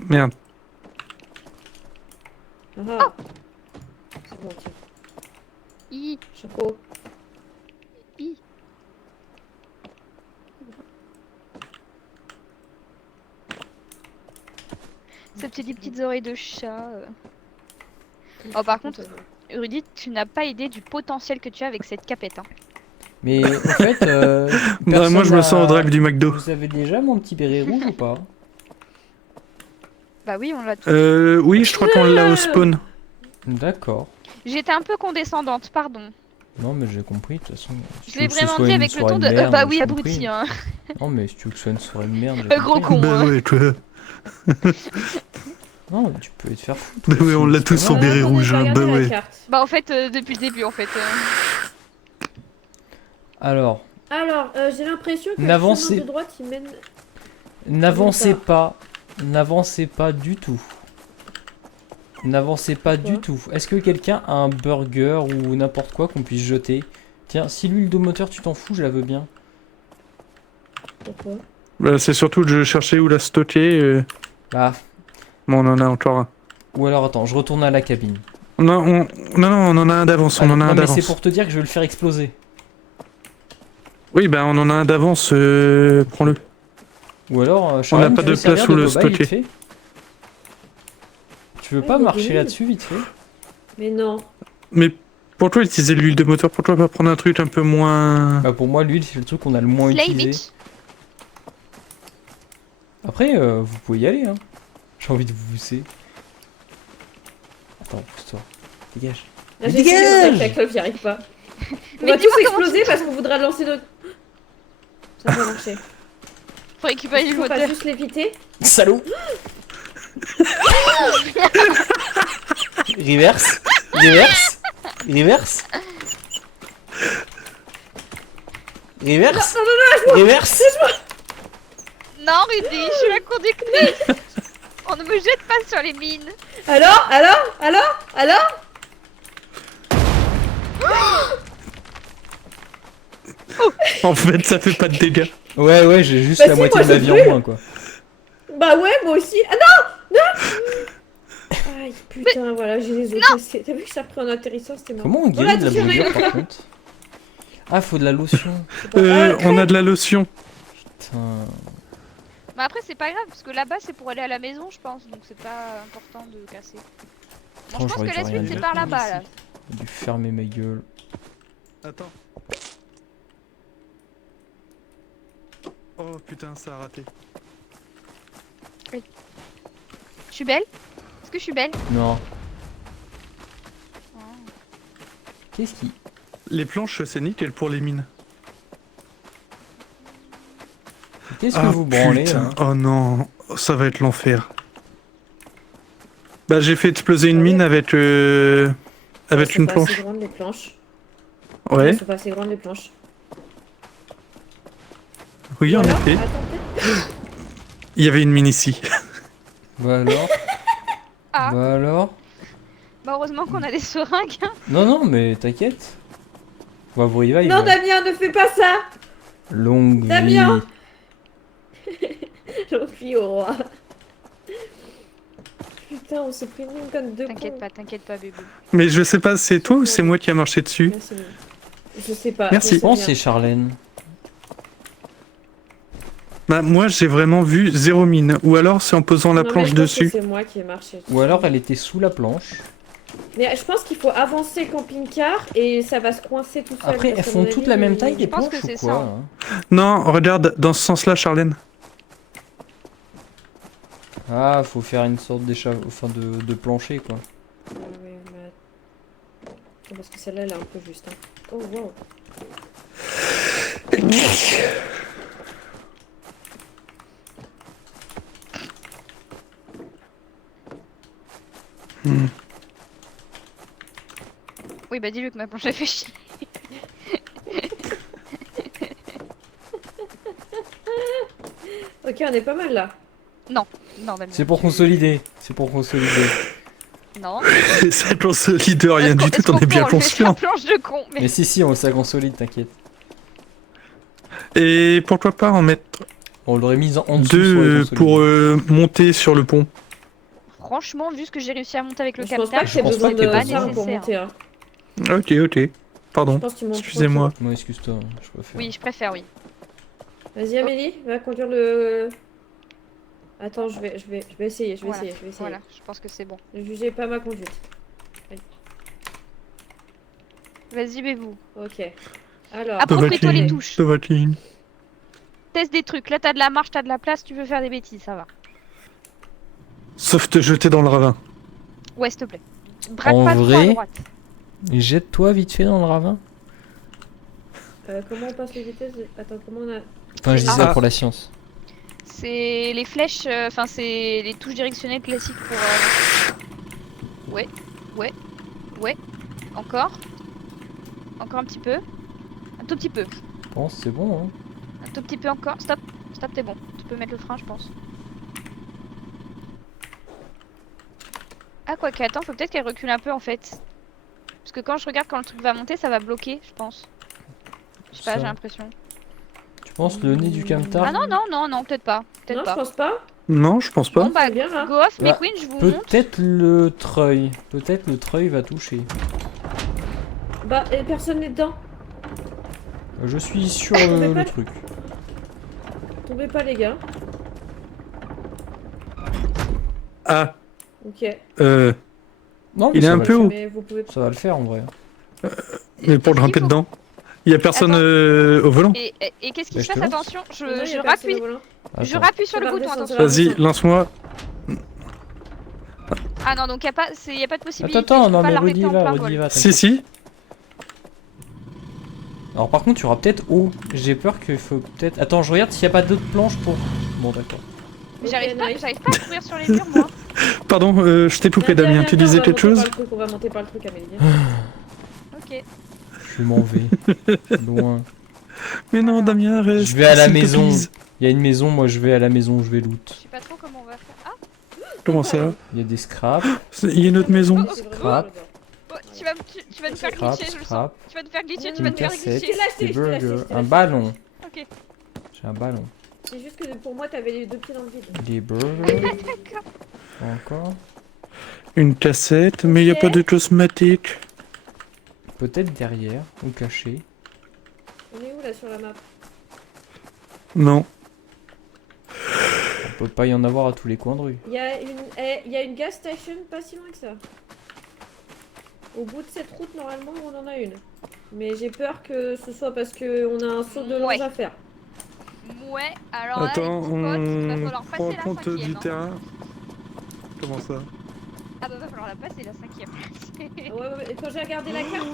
Merde. Ah. C'est bon, tiens. Hi, Chapeau. hi. Ça te fait des petites oreilles de chat. Oh par contre, Rudy, tu n'as pas idée du potentiel que tu as avec cette capette. Hein. Mais en fait, Bah, moi, je me personne sens au drive du McDo. Vous avez déjà mon petit béret rouge ou pas? Bah oui, on l'a tous. Oui, je crois qu'on l'a au spawn. D'accord. J'étais un peu condescendante, pardon. Non, mais j'ai compris, de toute façon. Si Je tu l'ai veux que ce vraiment soit dit une avec le soirée ton de... merde, bah oui, j'ai abruti, compris. hein. Non, mais si tu veux que ce soit une soirée de merde, j'ai Gros compris. con. Bah hein. ouais, tu vois. Non, mais tu peux te faire foutre. Bah ouais, aussi, on l'a c'est tous pas au grave. béret rouge, hein, bah ouais. Bah en fait, depuis le début, en fait. Alors, Alors, j'ai l'impression que le N'avancez- chemin de droite, il mène... n'avancez pas. pas. N'avancez pas du tout. N'avancez pas du Pourquoi tout. Est-ce que quelqu'un a un burger ou n'importe quoi qu'on puisse jeter? Tiens, si l'huile de moteur tu t'en fous, je la veux bien. Pourquoi Bah, c'est surtout que je cherchais où la stocker. Bah, Bon, on en a encore un. ou alors attends, je retourne à la cabine. Non, on en a un d'avance, on en a non un mais c'est d'avance. pour te dire que je vais le faire exploser. Oui, bah on en a un d'avance, prends-le. Ou alors, On Charlène, n'a pas tu de veux servir place où le cobaye vite stocker. fait. Tu veux Ah, pas il y a marcher des là-dessus vite fait? Mais non. Mais pour toi, utiliser l'huile de moteur, pour toi, pas prendre un truc un peu moins... Bah pour moi l'huile c'est le truc qu'on a le moins Slay utilisé. bitch. Après vous pouvez y aller hein. J'ai envie de vous pousser. Attends, pousse-toi. Dégage. Là, Mais j'ai essayé dégage avec la clope, j'y arrive pas. On Mais va dis-moi tous comment exploser parce qu'on voudra lancer notre... Ça va marcher. Faut récupérer Il le faut pas moteur. juste l'éviter. Salaud. Reverse. Reverse. Reverse. Reverse. Reverse. Non, Rudy, je suis la conductrice. On ne me jette pas sur les mines. Alors En fait, ça fait pas de dégâts. Ouais, j'ai juste Bah la si, moitié moi, de ma ça vie en brûle. moins quoi. Bah ouais, moi aussi. Ah non Aïe, putain, voilà, j'ai les os cassés. T'as vu que ça a pris en atterrissant, c'était marrant. Comment on Voilà, guérit de la attention, brûlure on a par contre? Ah faut de la lotion. On a de la lotion. Putain. Bah après, c'est pas grave, parce que là-bas, c'est pour aller à la maison, je pense. Donc c'est pas important de casser. Bon, Oh, je pense j'aurais que dû la rien suite, c'est dire. par là-bas, là. J'ai dû fermer ma gueule. Attends. Oh putain, ça a raté. Je suis belle? Est-ce que je suis belle? Non. Qu'est-ce qui... Les planches, c'est nickel pour les mines. Qu'est-ce que vous branlez putain. là Oh non, ça va être l'enfer. Bah j'ai fait exploser une mine avec avec une Elles sont pas assez planche. grandes, les planches. Ouais, Elles sont pas assez grandes, les planches. oui en Ou alors, effet. attends, peut-être. Il y avait une mine ici. Bah alors Ah. Bah alors Bah heureusement qu'on a des seringues. Hein. Non, mais t'inquiète. On va vous revive. Non, Damien, ne fais pas ça. Longue Damien. vie. J'en suis au roi. Putain, on s'est pris une conne de T'inquiète pas, bébé. Mais je sais pas, c'est toi ou c'est moi qui a marché dessus? Merci. Je sais pas. Merci. je sais Bon, bien. c'est Charlène. Bah moi j'ai vraiment vu zéro mine. Ou alors c'est en posant la Non, mais planche je pense que dessus. C'est moi qui ai marché. Ou alors elle était sous la planche. Mais je pense qu'il faut avancer camping-car et ça va se coincer tout seul. Après, elles parce qu'à font mon toutes avis, la même taille les pense planches que ou c'est quoi ça. hein Non, regarde dans ce sens-là, Charlène. Ah, faut faire une sorte enfin de plancher quoi. Ouais, mais... Attends, parce que celle-là, elle est un peu juste. Hein. Oh, wow. bah dis-lui que ma planche elle fait chier. Ok, on est pas mal là. Non, Damien. C'est pour consolider. C'est pour consolider. Non. Ça consolide rien du tout, t'en es bien On le fait sur conscient. la planche de con, mais... Mais si, ça consolide, t'inquiète. Et pourquoi pas en mettre On l'aurait mis en dessous. deux ça aurait pour monter sur le pont. Franchement, vu ce que j'ai réussi à monter avec le Je pense capteur, pas que t'aies pense besoin pas qu'il y ait de besoin. ça pour Nécessaire. monter. Hein. Ok. Pardon. Je pense que tu montes Excusez-moi. consolider. Moi, excuse-toi, je préfère. Oui, je préfère, oui. Vas-y Amélie, va conduire le... Attends, je vais essayer, je vais essayer. Voilà, je pense que c'est bon. Ne jugez pas ma conduite. Vas-y, bébou. Ok. Alors... Approprie-toi les touches. Tovatine. Teste des trucs. Là, t'as de la marche, t'as de la place, tu veux faire des bêtises, ça va. Sauf te jeter dans le ravin. Ouais, s'il te plaît. Braque En pas trop à vrai, droite. Jette-toi vite fait dans le ravin. comment on passe les vitesses Attends, comment on a... Enfin, je dis Ah. ça pour la science. C'est les flèches, enfin c'est les touches directionnelles classiques pour... Ouais. Encore. Encore un petit peu. Un tout petit peu. Je pense c'est bon, hein. Un tout petit peu encore. Stop, t'es bon. Tu peux mettre le frein, je pense. Ah, quoique, attends, faut peut-être qu'elle recule un peu en fait. Parce que quand je regarde quand le truc va monter, ça va bloquer, je pense. Je sais pas, Ça. j'ai l'impression. Tu penses le nez du camtar? Ah non, peut-être pas. Peut-être Non, pas. je pense pas. Non, je pense pas. Bon bah, C'est bien, là. go off, Bah, McQueen, je vous montre. Peut-être le treuil. Peut-être le treuil va toucher. Bah, et personne n'est dedans. Je suis sur Tombez le pas. truc. Tombez pas les gars. Ah, Ok. Non, mais Il est ça un va peu le haut. Mais vous pouvez... Ça va le faire en vrai. mais pour Est-ce grimper qu'il faut- dedans. Il y a personne Attends. au volant. Et qu'est-ce qui Bah, se je te passe? lance. Attention, Non, y a je personne rappuie. au volant. Je Attends. rappuie sur le Ça va bouton, redescendre, attention. ça va Vas-y, lance-moi. Ah non, donc y a pas de possibilité. Attends, je peux non pas mais l'arrêter Rudy en plein vol. va. Si. Alors par contre, tu auras peut-être haut. J'ai peur qu'il faut peut-être. Attends, je regarde s'il n'y a pas d'autres planches pour. Bon, d'accord. Mais Ok, j'arrive pas nice. à courir sur les murs, moi. Pardon, je t'ai coupé, Viens, Damien. viens, Tu viens, disais on va quelque monter chose par le truc, on va monter par le truc, Amélie. Ok. Je m'en vais. Loin. Mais non, Damien, reste. Je vais à la s'il te maison. plaise. Il y a une maison, moi je vais à la maison, je vais Je loot. sais pas trop comment on va faire. Ah, Comment ça Il y a des scraps, Il y a une autre maison. C'est vraiment Scrap. bizarre. oh, tu vas nous faire scraps, glitcher, je le sens. scraps, Tu vas nous faire glitcher, tu Une vas une nous faire cassette, glitcher. lâché, des je t'ai lâché, burgers, je t'ai un lâché. ballon. Ok. J'ai un ballon. C'est juste que pour moi, t'avais les deux pieds dans le vide. Des burgers. D'accord. Encore. Une cassette, mais il n'y a Ok. pas de cosmétiques. Peut-être derrière, ou caché. On est où là sur la map? Non. On peut pas y en avoir à tous les coins de rue. Il y a une gas station pas si loin que ça. Au bout de cette route, normalement, on en a une. Mais j'ai peur que ce soit parce qu'on a un saut de Ouais. l'ange à faire. Ouais, alors là, Attends, les petits potes, il va on falloir prend passer la compte cinquième. du hein. terrain. Comment ça Ah bah va falloir la passer, la cinquième. Ah ouais, et quand j'ai regardé la carte,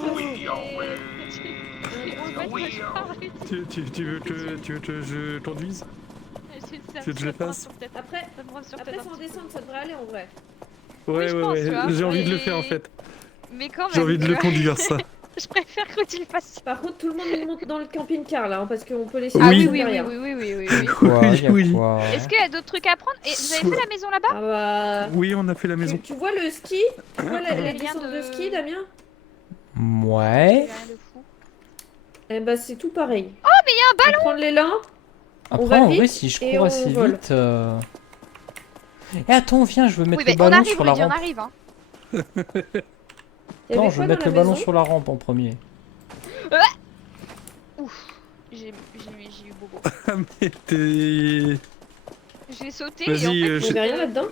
Tu veux que je conduise Tu veux que je le fasse Après, sans descendre, ça devrait aller en vrai. Ouais, je ouais, pense, ouais. tu vois, J'ai envie de le mais- faire en fait. Mais quand même. J'ai envie de tu le vois. conduire ça. Je préfère que tu le fasses. Par contre, tout le monde il monte dans le camping-car là, hein, parce qu'on peut laisser Ah Oui. oui, derrière. oui. Quoi, y a oui. quoi Est-ce qu'il y a d'autres trucs à prendre? Et vous avez Soit- fait la maison là-bas? Ah bah... Oui, on a fait la maison. Tu vois le ski? Tu vois la Rien descente de- de ski, Damien? Ouais. Rien de fou. Eh bah c'est tout pareil. Oh, mais il y a un ballon! On prend l'élan. Après, va en vrai, vite si je et cours on assez vole. vite. Eh, attends, viens, je veux mettre Oui, le mais on ballon arrive, sur la Rudy, on rampe. arrive. Hein. Il y Non, avait je quoi veux dans mettre la le ballon maison? sur la rampe en premier. Ouf. J'ai eu bobo. Ah, mais t'es. J'ai sauté et en Vas-y, fait, Il y avait rien là-dedans?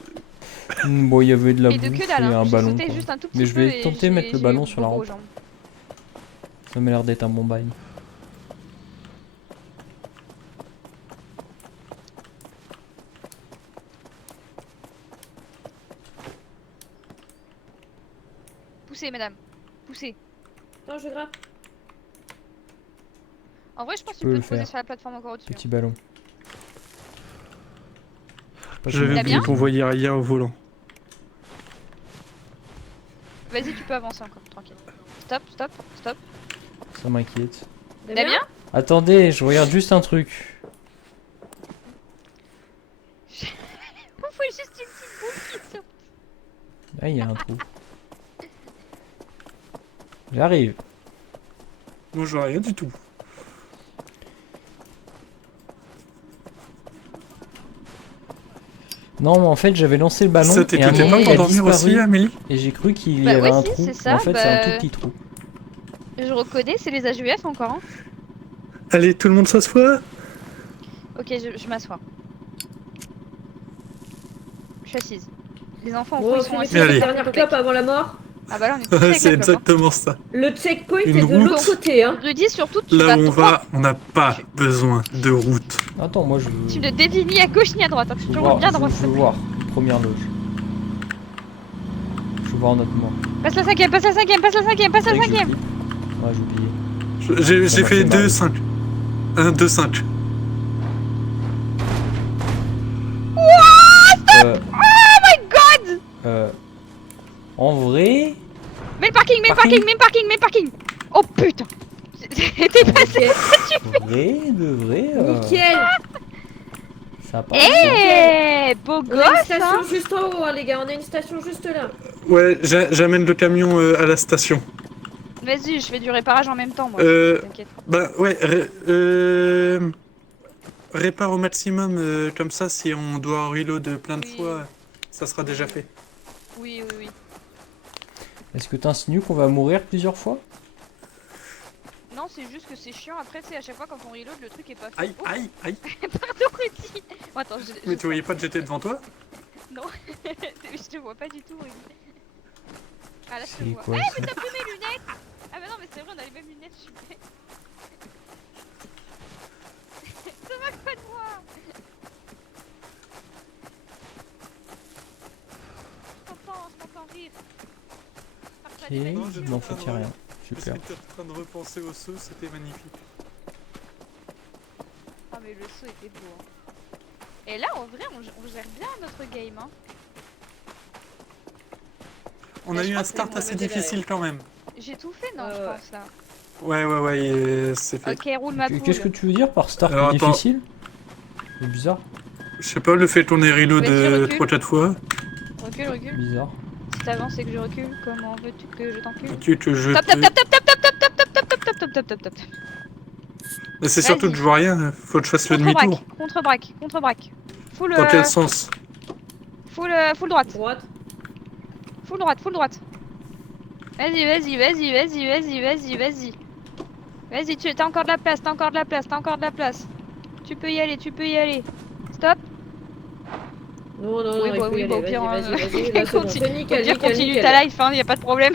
Bon, il y avait de la et de bouffe que dalle. et Hein. un J'ai ballon. sauté quoi. juste un tout petit Mais peu. je vais et tenter de mettre le j'ai ballon eu sur la bobo rampe. aux jambes. Ça m'a l'air d'être un bon bail. Poussez, madame. Poussez. Non, je grappe. En vrai, je pense que tu peux peux le te poser faire. sur la plateforme encore au-dessus. Petit ballon. Pas J'avais comment- Damien oublié qu'on voyait rien au volant. Vas-y, tu peux avancer encore, tranquille. stop, stop, stop. Ça m'inquiète. Damien? Attendez, je regarde juste un truc. On faut juste une petite boule qui sort. Ah, il y a un trou. J'arrive. Moi, je vois rien du tout. Non, mais en fait, j'avais lancé le ballon Ça et à un t'écoutait moment, pas il a pour dormir aussi, disparu. Amélie? Et j'ai cru qu'il y Bah avait ouais, un si, trou. c'est ça, Mais en fait, c'est un bah- tout petit trou. Je reconnais, c'est les AGUF encore. Hein. Allez, tout le monde s'assoit. Ok, je m'assois. Je suis assise. Les enfants, en Bon, ils on sont finit assis. Mais cette allez. dernière clope avant la mort. Ah bah là, on est tous avec C'est la clope, hein. exactement ça. Le checkpoint Une est de route. l'autre côté, hein. Rudy, surtout, tu Là vas où on droit. va, on n'a pas besoin de route. Attends, moi, je Tu veux, ne dévies ni à gauche ni à droite. Hein. Tu je veux tournes voir, bien je droit. veux- je veux voir. Première loge. Je veux voir notre mort. Passe la cinquième, passe la cinquième, passe la cinquième, passe la C'est vrai que cinquième. j'oublie. Ouais, j'ai oublié. J'ai Ça m'a fait fait mal. 2-5. 1-2-5. God. En vrai... Mets le parking, mets le Parking. parking, mets le parking, mets le parking. Oh putain. T'es passé. Vrai, de vrai... Nickel. Ça a pas... Eh, beau On a une gosse, station hein. juste en haut, hein, les gars. On a une station juste là. Ouais, j'amène le camion à la station. Vas-y, je fais du réparage en même temps, moi. Euh, T'inquiète. Bah ouais, répare au maximum, comme ça si on doit reload plein de Oui. fois, ça sera déjà fait. Oui, oui, oui. Est-ce que t'insinues qu'on va mourir plusieurs fois? Non, c'est juste que c'est chiant. Après, tu sais, à chaque fois quand on reload, le truc est pas fait. Aïe, Oh, aïe, aïe. pardon, Rudy. Oh, attends, Mais tu voyais pas que j'étais devant toi? Non, je te vois pas du tout, Rudy. Ah là, je te C'est vois. quoi Eh, ça? mais t'as plus mes lunettes. Ah bah non, mais c'est vrai, on a les mêmes lunettes, je suis bête. Ça va pas de moi. Je t'entends rire. Ok, Partage Non, j'étais il m'en en train faut de qu'il y ait rien. Je Super. suis en train de repenser au saut, c'était magnifique. Ah mais le saut était beau. Hein. Et là, en vrai, on gère bien notre game. Hein. On Bah, a je eu un pense que start c'est assez bon, difficile quand même. J'ai tout fait, non, je Ouais. pense là. Ouais, c'est fait. Ok, roule ma poule. Qu'est-ce que tu veux dire par start Alors, attends. difficile? C'est bizarre. Je sais pas, le fait tourner reload Vas-y, recule. 3-4 fois. Recule, recule. Bizarre. Si t'avances et que je recule, comment veux-tu que je t'encule? Ok, que je Top, te- top, top, top, top, top, top, top, top, top, top, top, top, top, top, top. Mais c'est surtout Vas-y. que je vois rien, faut que je fasse le demi-tour. Contre-braque, contre-braque, contre-braque. Full, Dans quel sens? full droite, Droite. full droite, full droite. Vas-y, vas-y, vas-y, vas-y, vas-y, vas-y, vas-y. Vas-y, t'as encore de la place, t'as encore de la place, t'as encore de la place. Tu peux y aller, tu peux y aller. Stop. Non, non, non, Oui, il bah faut oui, y bah, aller. au pire, Vas-y, hein, vas-y, vas-y. Là, c'est bon. continue- C'est nickel, Au pire, nickel, continue nickel. ta life, hein, y a pas de problème.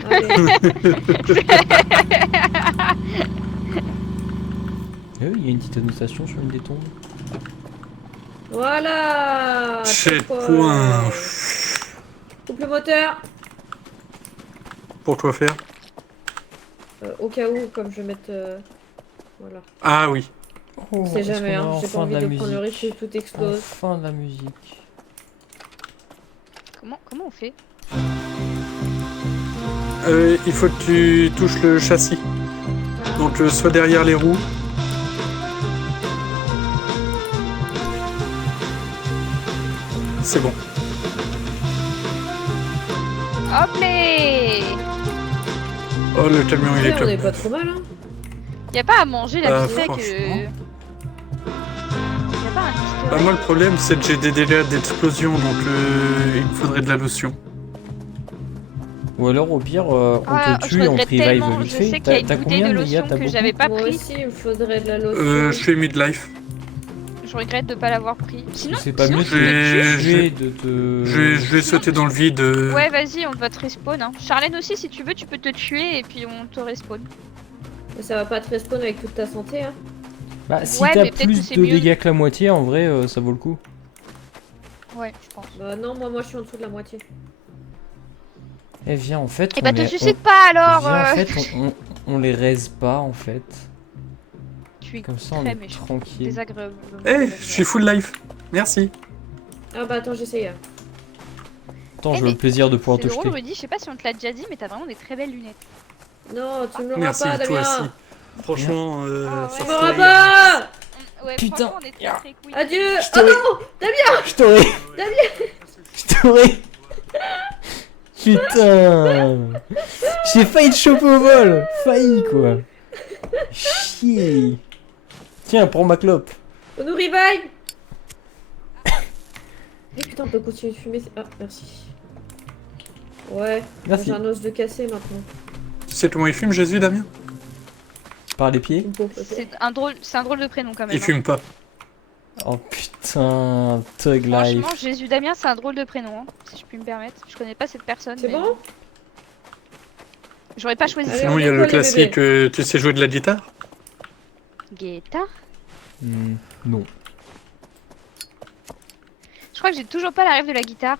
Eh oui, il y a une petite annotation sur une des tombes. Voilà. Checkpoint. Coupe le moteur. Pour quoi faire? Au cas où, comme je vais mettre... Voilà. Ah oui. Oh, On sait est-ce jamais, qu'on a hein. J'ai pas enfin envie de de la prendre le risque musique? que tout explose. Enfin de la musique. Comment on fait? Il faut que tu touches le châssis. Donc soit derrière les roues. C'est bon. Hop les. Oh, le camion il est On top. est pas trop mal, hein. Y a pas à manger la bistec. franchement. Y a pas un easter Bah, egg. moi le problème c'est que j'ai des dégâts d'explosion donc il me faudrait de la lotion. Ou alors au pire, on Ah, te je tue et on te regrette revive tellement, vite je fait. sais qu'il y a une T'as bouteille combien de de dégâts? lotion T'as que beaucoup? j'avais pas Moi pris. aussi, il me faudrait de la lotion. Je fais midlife. Je regrette de pas l'avoir pris. Sinon, C'est pas sinon, mieux tu me Je- tues. de tuer, de te... Je vais sauter dans le vide. Ouais, vas-y, on va te respawn. Hein. Charlène aussi, si tu veux, tu peux te tuer et puis on te respawn. Mais ça va pas te respawn avec toute ta santé, hein. Bah, si Ouais, t'as mais peut-être que plus c'est de mieux. dégâts que la moitié, en vrai, ça vaut le coup. Ouais, je pense. Bah non, moi je suis en dessous de la moitié. Eh viens, en fait, Et bah on te les- suicide pas alors. viens, en fait, on les raise pas, en fait. Tu es Comme ça, on très est méchant. tranquille. Désagréable. Eh, je suis full life. Merci. Ah bah attends, j'essaye. Attends, Eh, j'ai le mais plaisir de pouvoir C'est te drôle, jeter. Rudy, je sais pas si on te l'a déjà dit, mais t'as vraiment des très belles lunettes. Non, tu me l'auras Merci, pas, toi Damien. aussi. Franchement, Ah ouais. ça Tu se me l'auras fait. pas. Ouais, Putain. franchement, on est très très quick. Adieu. Je Oh t'aurais- non. Je t'aurais. Damien. Je t'aurais. Putain. J'ai failli te choper au vol. Failli quoi. Chier. Tiens, prends ma clope. On nous revive. Eh putain, on peut continuer de fumer. Ah, merci. Ouais, Merci. j'ai un os de cassé maintenant. Tu sais comment il fume, Jésus, Damien? Par les pieds. Une pauvre, ok. C'est un drôle de prénom quand même. Il fume pas. Oh putain, Thug Life. Franchement, Jésus Damien, c'est un drôle de prénom, hein, si je puis me permettre. Je connais pas cette personne. C'est mais bon? J'aurais pas choisi Allez, ça. Sinon, on il y a est le quoi, les classique, tu sais jouer de la guitare? Guetta. Non. Je crois que j'ai toujours pas la rêve de la guitare.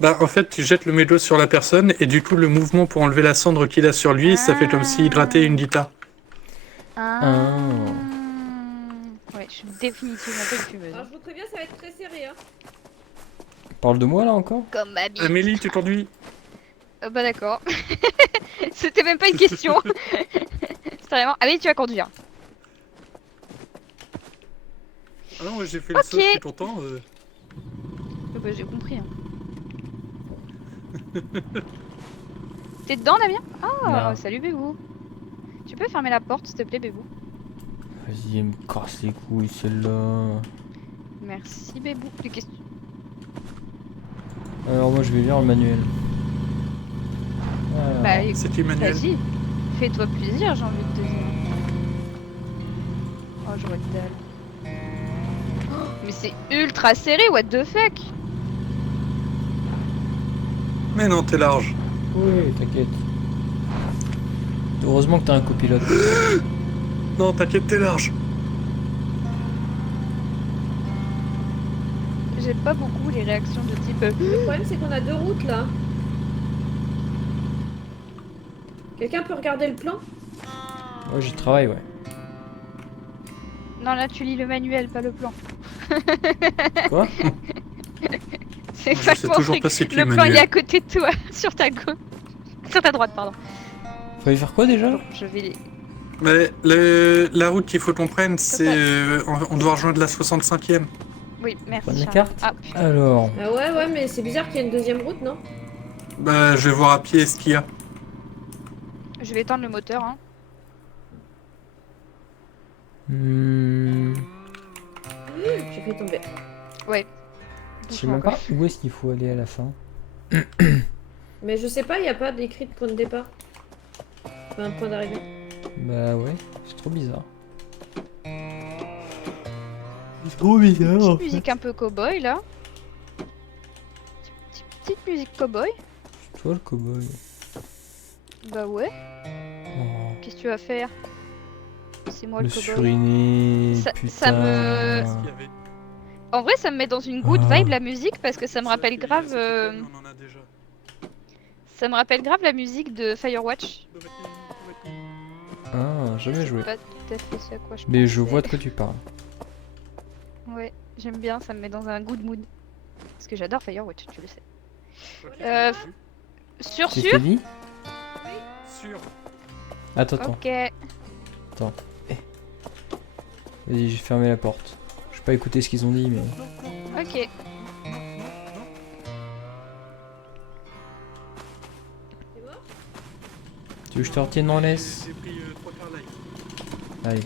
Bah, en fait, tu jettes le médo sur la personne et du coup, le mouvement pour enlever la cendre qu'il a sur lui, ça fait comme s'il hydratait une guitare. Ah. Ouais, je suis définitivement pas une fumeuse. Alors je vous préviens, ça va être très serré, hein. Parle de moi là encore? Comme ma bite. Amélie, tu conduis? Bah d'accord. C'était même pas une question. C'était vraiment. Allez, tu vas conduire. Ah non, moi j'ai fait le Ok. saut, je suis content. Bah, j'ai compris. Hein. T'es dedans, Damien? Ah, Non. salut Bébou. Tu peux fermer la porte, s'il te plaît, Bébou? Vas-y, elle me casse les couilles celle-là. Merci, Bébou. Des questions. Alors moi je vais lire le manuel. Voilà. Bah, C'est Emmanuel. vas-y. Fais-toi plaisir, j'ai envie de te dire. Oh, j'aurais de dalle. Oh, mais c'est ultra serré, what the fuck? Mais non, t'es large. Oui, t'inquiète. Heureusement que t'as un copilote. Non, t'inquiète, t'es large. J'aime pas beaucoup les réactions de type. Le problème, c'est qu'on a deux routes là. Quelqu'un peut regarder le plan? Moi j'y travaille, ouais. Non, là tu lis le manuel, pas le plan. Quoi? C'est Je sais vachement toujours fric. pas c'est qui Le plan il est Emmanuel. à côté de toi, sur ta gauche. Sur ta droite, pardon. Fallait faire quoi déjà? Je vais les. Mais la route qu'il faut qu'on prenne, c'est. On doit rejoindre la 65e. Oui, merci. Prendre la Charles. carte Ah, putain. Alors. Ah ouais, mais c'est bizarre qu'il y ait une deuxième route, non? Bah, je vais voir à pied ce qu'il y a. Je vais éteindre le moteur. Hein. J'ai fait tomber. Je sais même pas où est-ce qu'il faut aller à la fin. Mais je sais pas, il n'y a pas d'écrit de point de départ. Enfin, un point d'arrivée. Bah ouais, c'est trop bizarre. C'est trop bizarre. Petite musique un peu cow-boy là. Petite musique cow-boy. C'est toi le cowboy. Bah ouais. Oh, Qu'est-ce que tu vas faire? C'est moi me le cow-boy. suriner, Ça- putain. ça me- Il y avait- En vrai, ça me met dans une good Ah. vibe la musique parce que ça me rappelle grave. On en a déjà. Ça me rappelle grave la musique de Firewatch. Ah, jamais joué. Pas tout à fait ce à quoi je Mais je pensais. vois de quoi tu parles. Ouais, j'aime bien, ça me met dans un good mood. Parce que j'adore Firewatch, tu le sais. Sûr, Qu'est-ce que sûr t'as dit? Sûr. Attends, attends. Ok. Vas-y, j'ai fermé la porte. Je vais pas écouter ce qu'ils ont dit, mais. Ok. C'est mort? Tu veux que je te retienne en laisse? J'ai pris 3 quarts light. Allez,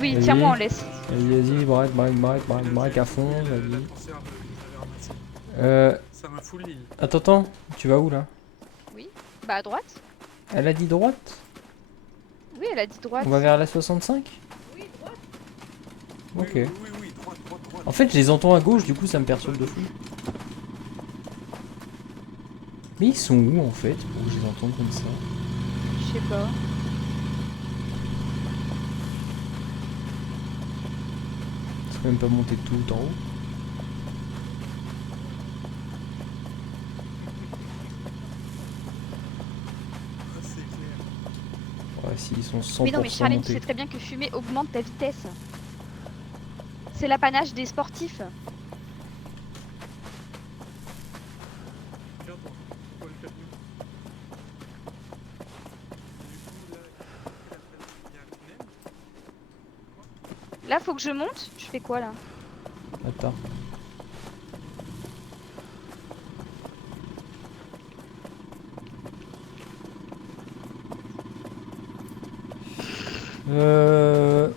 Oui, Vas-y. tiens-moi en laisse. vas-y, braque à fond, La vas-y. conserve, j'avais ramassé. Ça me fout l'île. Attends, tu vas où là? Bah à droite. Elle a dit droite? Oui, elle a dit droite. On va vers la 65? Oui, droite. Ok. Oui, droite. En fait, je les entends à gauche, du coup, ça me perturbe de fou. Mais ils sont où en fait pour que je les entende comme ça? Je sais pas. Ils sont même pas montés tout en haut. Ah, c'est clair. Ouais, si, ils sont 100% Mais non, mais Charlène, tu montés. sais très bien que fumer augmente ta vitesse. C'est l'apanage des sportifs. Regarde, on voit le camion. Là, faut que je monte. Je fais quoi là? Attends.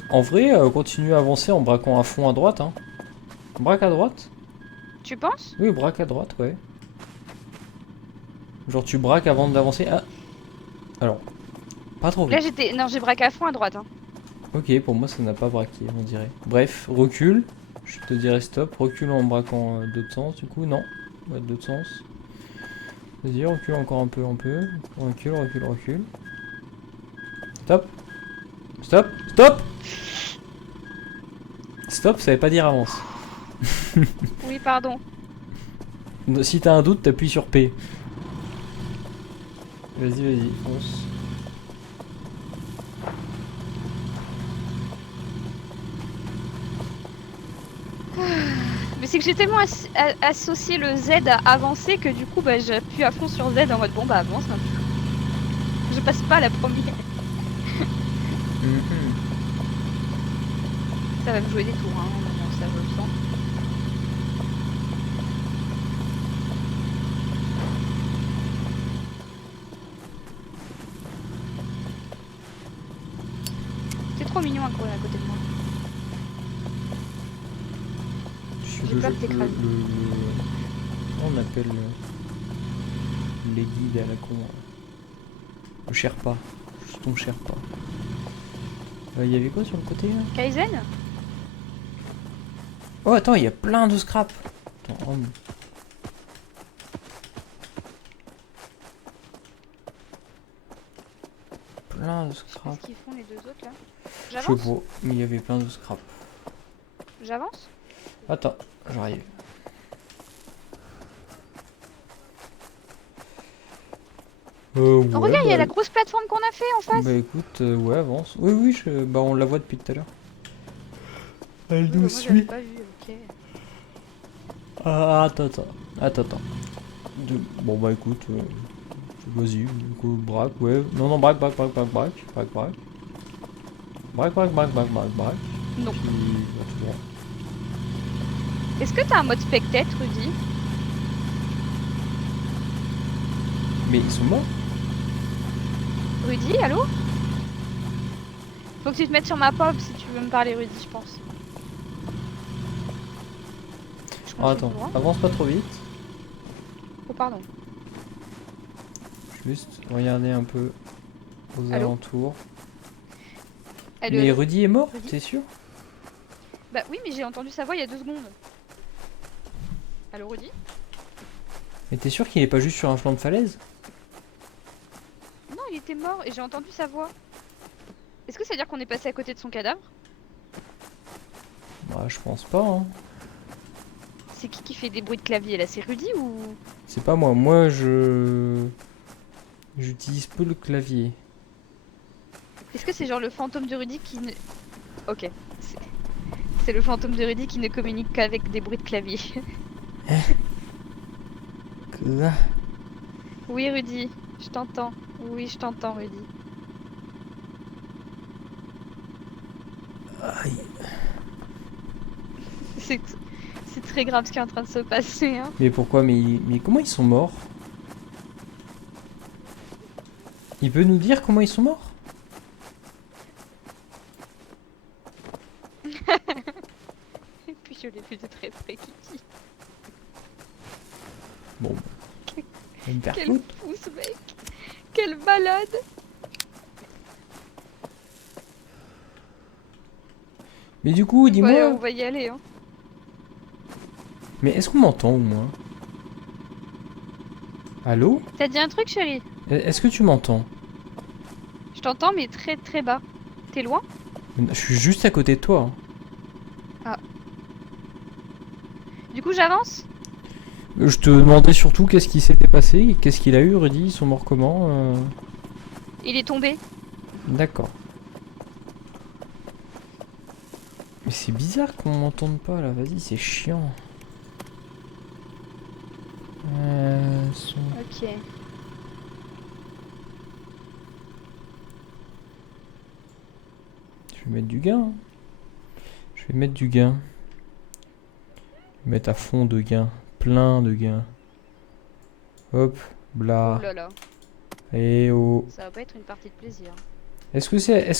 En vrai, continue à avancer en braquant à fond à droite. Hein. Braque à droite? Tu penses? Oui, braque à droite, ouais. Genre tu braques avant d'avancer. Ah. Alors, pas trop Là, vite. j'étais. Non, j'ai braqué à fond à droite. Hein. Ok, pour moi ça n'a pas braqué, on dirait. Bref, recule. Je te dirais stop. Recule en braquant d'autres sens, du coup, non. Ouais, d'autres sens. Vas-y, recule encore un peu, un peu. Recule, recule, recule. Stop. Stop. Stop. Stop, ça veut pas dire avance. Oui, pardon. Si t'as un doute, t'appuies sur P. Vas-y, vas-y, fonce. Mais c'est que j'ai tellement associé le Z à avancer que du coup, bah, j'appuie à fond sur Z en mode bon, bah avance. Hein. Je passe pas à la première. Ça va me jouer des tours, hein. Bon, ça je le sens. C'est trop mignon à courir à côté de moi. J'ai peur de t'écraser. Comment on appelle les guides à la con. Le Sherpa. Juste ton Sherpa. Il y avait quoi sur le côté là? Kaizen? Oh attends, il y a plein de scrap. Attends, oh, plein de scrap. Qu'est-ce qu'ils font les deux autres là? Je sais J'avance? pas, mais il y avait plein de scrap. J'avance? Attends, j'arrive. Oh, Ouais, regarde, il y a bah, la grosse plateforme qu'on a fait en face. bah écoute, ouais, avance. Oui, oui, bah on la voit depuis tout à l'heure. Elle Oui, bah, nous moi, j'avais suit. pas vu, ok. Ah, attends, attends. Attends, attends. Bon, bah écoute, vas-y, du coup, braque, ouais. Non, non, braque, braque, braque, braque, braque, braque, braque. Braque, braque, braque, braque, braque, braque. Non. Puis, bah, tout droit. Est-ce que t'as un mode spectate, Rudy? Mais ils sont morts? Rudy, allô? Faut que tu te mettes sur ma pop si tu veux me parler, Rudy, je pense. Je Oh, continue attends, tout droit. avance pas trop vite. Oh, pardon. Juste regarder un peu aux Allô? alentours. Allô, Mais allô? Rudy est mort, Rudy t'es sûr? Bah oui, mais j'ai entendu sa voix il y a 2 secondes. Allô, Rudy? Mais t'es sûr qu'il est pas juste sur un flanc de falaise? Non, il était mort et j'ai entendu sa voix. Est-ce que ça veut dire qu'on est passé à côté de son cadavre? Bah, je pense pas, hein. C'est qui fait des bruits de clavier là? C'est Rudy ou... C'est pas moi. Moi, j'utilise peu le clavier. Est-ce que c'est genre le fantôme de Rudy qui ne... Ok. C'est le fantôme de Rudy qui ne communique qu'avec des bruits de clavier. Quoi? Oui, Rudy, je t'entends. Oui, je t'entends, Rudy. Aïe. C'est très grave ce qui est en train de se passer, hein. Mais pourquoi? Mais comment ils sont morts? Il peut nous dire comment ils sont morts? Et puis je l'ai vu de très près, Kiki. Bon. On me perd Quel tout. fou ce mec. Quel malade. Mais du coup, Ouais, dis-moi. on va y aller, hein. Mais est-ce qu'on m'entend au moins? Allô? T'as dit un truc, chérie? Est-ce que tu m'entends? Je t'entends, mais très très bas. T'es loin? Je suis juste à côté de toi. Du coup, j'avance? Je te demandais surtout qu'est-ce qui s'était passé, qu'est-ce qu'il a eu, Rudy, ils sont morts comment? Il est tombé. D'accord. Mais c'est bizarre qu'on m'entende pas là, vas-y, c'est chiant. Son... Ok. Je vais mettre du gain. Hein. Je vais mettre du gain. Je vais mettre à fond de gain. Plein de gain. Hop, Oh bla. là là, Et oh. ça va pas être une partie de plaisir. Est-ce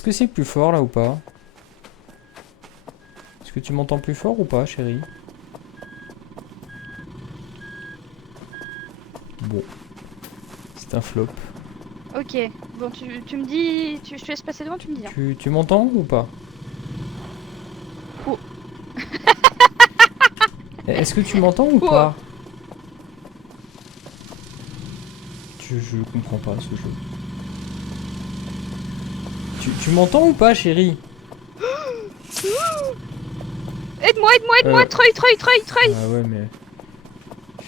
que c'est plus fort là ou pas? Est-ce que tu m'entends plus fort ou pas, chérie? Bon. C'est un flop. Ok, bon tu me dis, je te laisse passer devant, tu me dis. Hein. Tu m'entends ou pas? Oh. Est-ce que tu m'entends ou Oh. pas? Je comprends pas ce jeu. Tu m'entends ou pas, chérie? Aide-moi, aide-moi, Treuil. Ah ouais, mais...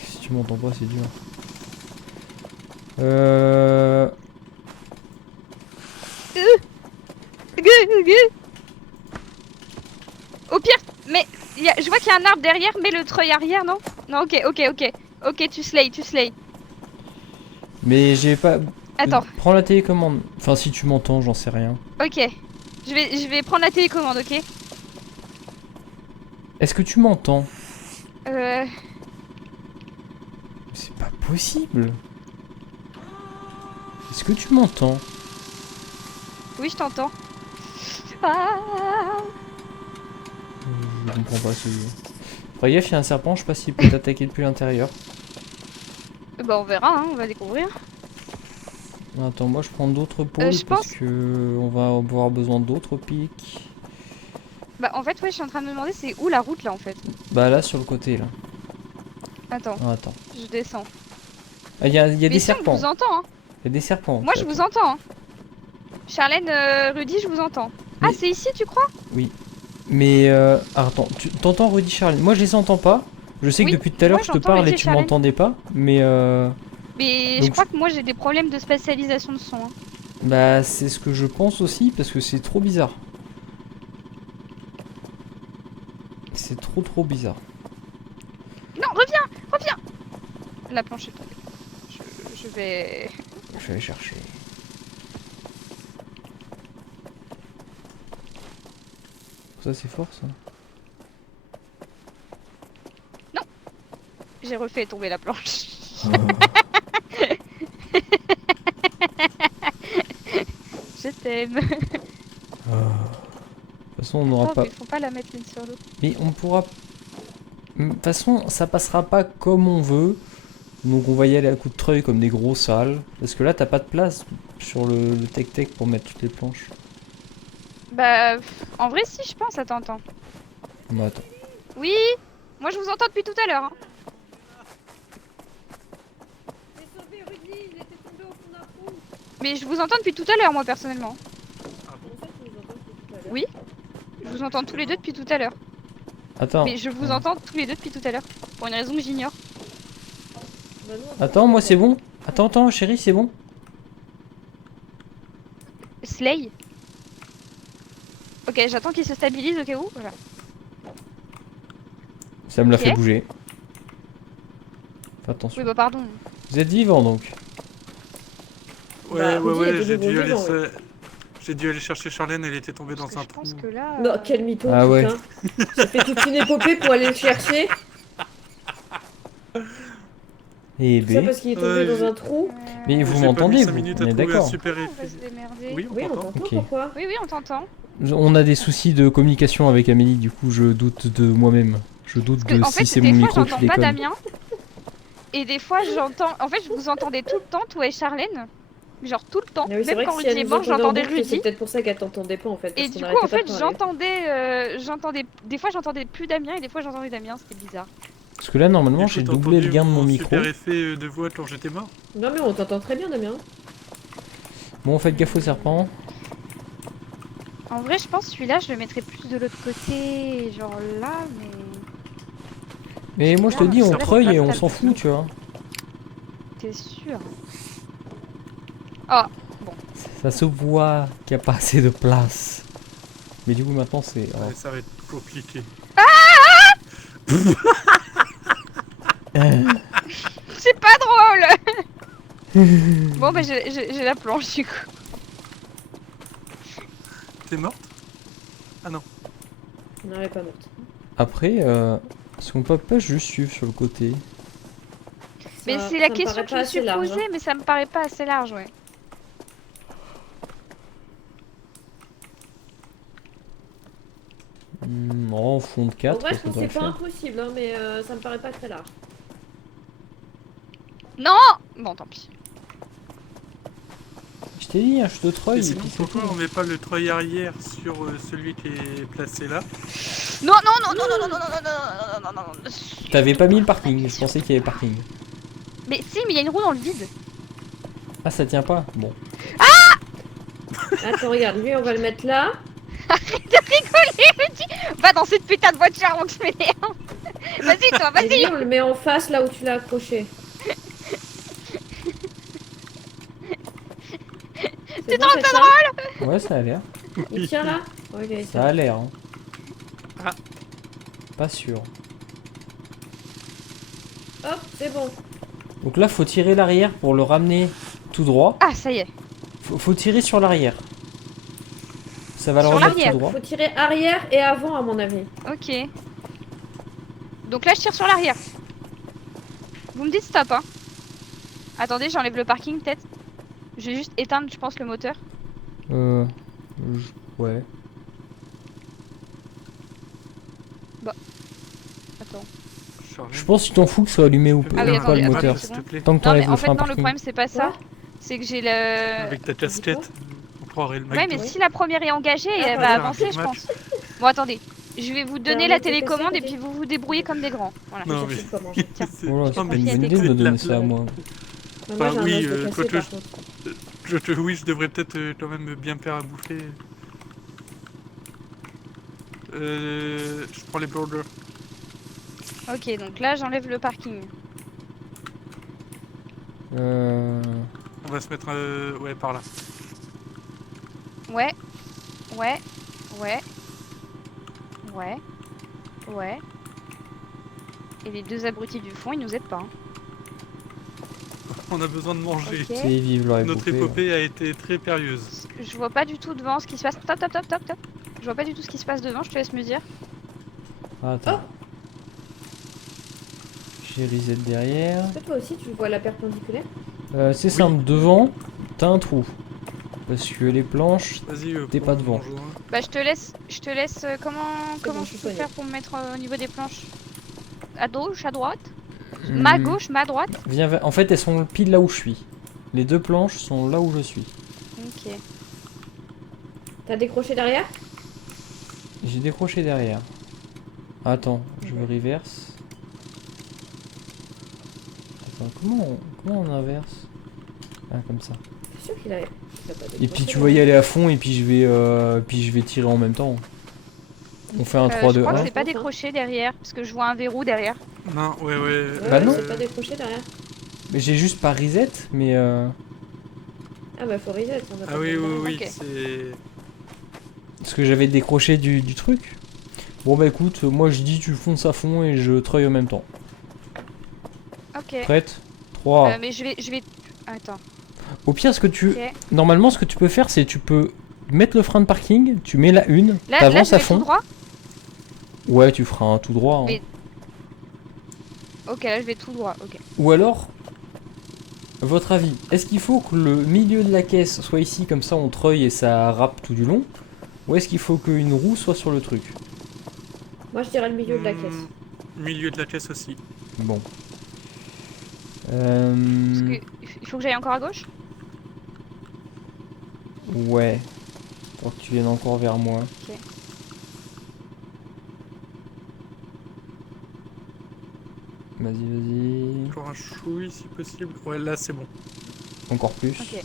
Si tu m'entends pas, c'est dur. Au pire, mais je vois qu'il y a un arbre derrière, mais le treuil arrière, non? Non, ok. Ok, tu slay. Mais j'ai pas... Attends, Prends la télécommande. Enfin, si tu m'entends, j'en sais rien. ok. Je vais prendre la télécommande, ok? Est-ce que tu m'entends? Euh... C'est pas possible. Est-ce que tu m'entends? Oui, je t'entends. Ah. Je comprends pas ce jeu. Fais gaffe, il y a un serpent, je sais pas s'il peut t'attaquer depuis l'intérieur. Bah on verra, hein, on va découvrir. Attends, moi je prends d'autres pôles je parce pense- que on va avoir besoin d'autres pics. Bah en fait, ouais, je suis en train de me demander c'est où la route là en fait. Bah là sur le côté là. Attends, Ah, attends. je descends. Ah, il y a Mais des si, on serpents. vous entend, hein. Il y a des serpents. Moi je vous entends. Hein. Charlène, Rudy, je vous entends. Ah, Mais- c'est ici, tu crois? Mais attends, tu t'entends Rudy Charlene? Moi je les entends pas. Je sais que Oui, depuis tout à l'heure moi, je te j'entends parle Rudy et et tu Charlène. m'entendais pas. Mais Mais je Donc, crois que moi j'ai des problèmes de spatialisation de son. Hein. bah c'est ce que je pense aussi parce que c'est trop bizarre. C'est trop bizarre. Non, reviens! La planche est tombée. Je vais... Je vais aller chercher. Ça c'est fort ça. J'ai refait tomber la planche. Je t'aime. De toute façon on n'aura Oh, pas. mais faut pas la mettre l'une sur l'autre. Mais on pourra. De toute façon ça passera pas comme on veut. Donc on va y aller à coup de treuil comme des gros salles. Parce que là t'as pas de place sur le tech pour mettre toutes les planches. Bah, en vrai, si, je pense. Attends. Bah attends. Oui, moi je vous entends depuis tout à l'heure. Hein. J'ai sauvé Rudy, il était tombé au fond d'un trou. Mais je vous entends depuis tout à l'heure, moi personnellement. Ah bon? Comment ça, tu nous entends depuis tout à l'heure? Oui. Je vous entends tous les deux depuis tout à l'heure. Attends. Mais je vous entends tous les deux depuis tout à l'heure. Pour une raison que j'ignore. Bah, nous, on Attends, moi c'est bon. Attends, chérie, c'est bon. Slay. Ok, j'attends qu'il se stabilise au cas où. Voilà. Ça me l'a Ok. fait bouger. Fais attention. Oui, bah pardon. Vous êtes vivant donc. Ouais, Bah, Rudy est de j'ai nouveau dû aller vivant, j'ai dû aller chercher Charlène, elle était tombée Parce dans que un je trou. pense que là... Non, quel mytho, Ah ouais. putain. J'ai fait toute une épopée pour aller le chercher. Et Tout ça B. parce qu'il est tombé Ouais, dans j'ai- un trou. Mais vous J'ai pas m'entendez, mis 5 vous? minutes On à est trouver un d'accord. super On va effet. se démerder. Oui, on Oui, on t'entend. t'entend, Ok. pourquoi? Oui, on t'entend. On a des soucis de communication avec Amélie, du coup je doute de moi-même. Je doute Parce que, de en fait, si c'est des mon fois, micro qui j'entends pas déconne. Damien. Et des fois, j'entends... En fait, je vous entendais tout le temps, toi et Charlène. Genre tout le temps. Ah oui, c'est Même vrai quand que si Rudy elle est nous mort, entendait en j'entendais boucle, c'est Rudy. peut-être pour ça qu'elle t'entendait pas en fait. Et Parce du qu'on coup, en arrêtait fait, pas de parler. j'entendais... Des fois, j'entendais plus Damien et des fois, j'entendais Damien. C'était bizarre. Parce que là normalement Du coup, j'ai t'as doublé le entendu gain de mon micro. super effet de voix quand j'étais mort. Non mais on t'entend très bien Damien. Bon, faites gaffe aux serpents. En vrai, je pense que celui-là, je le mettrais plus de l'autre côté. Genre là, mais... Mais moi je te Ah, dis, on ça, treuille c'est et pas on le s'en plus. fout, tu vois. T'es sûr? Ah, Ça se voit qu'il n'y a pas assez de place. Mais du coup maintenant c'est... oh. Ouais, ça va être compliqué. c'est pas drôle. Bon, bah j'ai la planche du coup. T'es morte? Ah non. Non, elle est pas morte. Après, est-ce qu'on peut pas juste suivre sur le côté? Mais Ça- c'est la ça me question paraît que je pas me suis assez large, posée, hein. mais ça me paraît pas assez large, ouais. Non, fond de En 4, vrai, je ça pense que devrait c'est pas faire. impossible, hein, mais ça me paraît pas très large. Non! Bon, tant pis. Je t'ai dit, je te treuil. Et et sinon, puis c'est pourquoi tout. on met pas le treuil arrière sur celui qui est placé là? Non, non, non, non, non, non, non, non, non, non, non, non, non, non. T'avais pas mis le parking, je pensais qu'il y avait parking. Mais si, mais il y a une roue dans le vide. Ah, ça tient pas? Bon. Attends, regarde, lui, on va le mettre là. Va dans cette putain de voiture avant que je m'énerve. Vas-y, toi, Et vas-y. lui, on le met en face là où tu l'as accroché. C'est bon, c'est ça Ouais, ça a l'air. Il tient là? Ok, Ça a l'air. Hein. Ah. Pas sûr. Hop, c'est bon. Donc là, faut tirer l'arrière pour le ramener tout droit. Ah, ça y est. Faut tirer sur l'arrière. Ça va le Sur remettre l'arrière. tout droit. Faut tirer arrière et avant, à mon avis. Ok. Donc là, je tire sur l'arrière. Vous me dites stop, hein. Attendez, j'enlève le parking, peut-être. Je vais juste éteindre, je pense, le moteur. Ouais. Attends. Je pense que tu t'en fous que ce soit allumé ou Ah oui, pas attendez, le attendez, moteur. c'est s'il te plaît. Tant que Non, t'enlèves mais le en fait, frein non, le parking. problème, c'est pas ça. Quoi C'est que j'ai le... Avec ta Dis quoi casquette, on croirait le Ouais, mais McDo. si la première est engagée, Ah, elle pardon. va avancer, je pense. Bon, attendez. Je vais vous donner un la autre PC, télécommande et peut-être puis vous vous débrouillez comme des grands. Voilà. Non, Je mais. sais pas manger. Tiens. c'est- Voilà, non, c'est mais pas une confier à bonne tes idée de me la donner ça à blague. moi. Moi, Enfin, j'ai un oui, os de quand cassé, je- par contre. Oui, je devrais peut-être quand même bien faire à bouffer. Je prends les burgers. Ok, donc là, j'enlève le parking. On va se mettre ouais, par là. Ouais. Ouais. Ouais. Ouais. Ouais. Et les deux abrutis du fond, ils nous aident pas. Hein. On a besoin de manger. Ok. C'est vive leur Notre épopée. épopée a été très périlleuse. Je vois pas du tout devant ce qui se passe. Top, top, top, top, top. Je vois pas du tout ce qui se passe devant, je te laisse me dire. Ah, attends. J'ai reset derrière. Est-ce que toi aussi, tu vois la perpendiculaire? C'est simple, devant, t'as un trou. Parce que les planches, Vas-y, T'es prends pas devant. mon joint. Bah, je te laisse comment bon, je je suis peux soignée. faire pour me mettre au niveau des planches? À gauche, à droite? hmm, Ma gauche, ma droite? En fait, elles sont pile là où je suis. Les deux planches sont là où je suis. Ok. T'as décroché derrière? J'ai décroché derrière. Attends, je me reverse. Attends, comment on inverse? Ah, comme ça. C'est sûr qu'il a pas décroché. Et puis tu vas y aller à fond et puis je vais tirer en même temps. On fait un 3, Je 2, crois que 1. c'est pas décroché derrière, parce que je vois un verrou derrière. Non, ouais. Ouais, Bah ouais, non. c'est pas décroché derrière. Mais j'ai juste pas reset, mais Ah bah faut reset. On a pas Ah oui, besoin de oui, derrière. Ok. c'est. parce que j'avais décroché du truc. Bon bah écoute, moi je dis tu fonces à fond et je treuille en même temps. Ok. Prête? 3. Mais je vais... Attends. Au pire, ce que tu... Ok. Normalement, ce que tu peux faire, c'est tu peux mettre le frein de parking, tu mets la une, Là, t'avances je à vais tout fond. droit? Ouais, tu feras un tout droit. Hein. Mais- Ok, là, je vais tout droit. Ok. Ou alors, votre avis, est-ce qu'il faut que le milieu de la caisse soit ici, comme ça on treuille et ça râpe tout du long? Ou est-ce qu'il faut qu'une roue soit sur le truc? Moi je dirais le milieu de la caisse. Milieu de la caisse aussi. Bon. Parce que il faut que j'aille encore à gauche? Ouais. Pour que tu viennes encore vers moi. Ok. Vas-y. Encore un chouille si possible. Ouais, là c'est bon. Encore plus. Ok.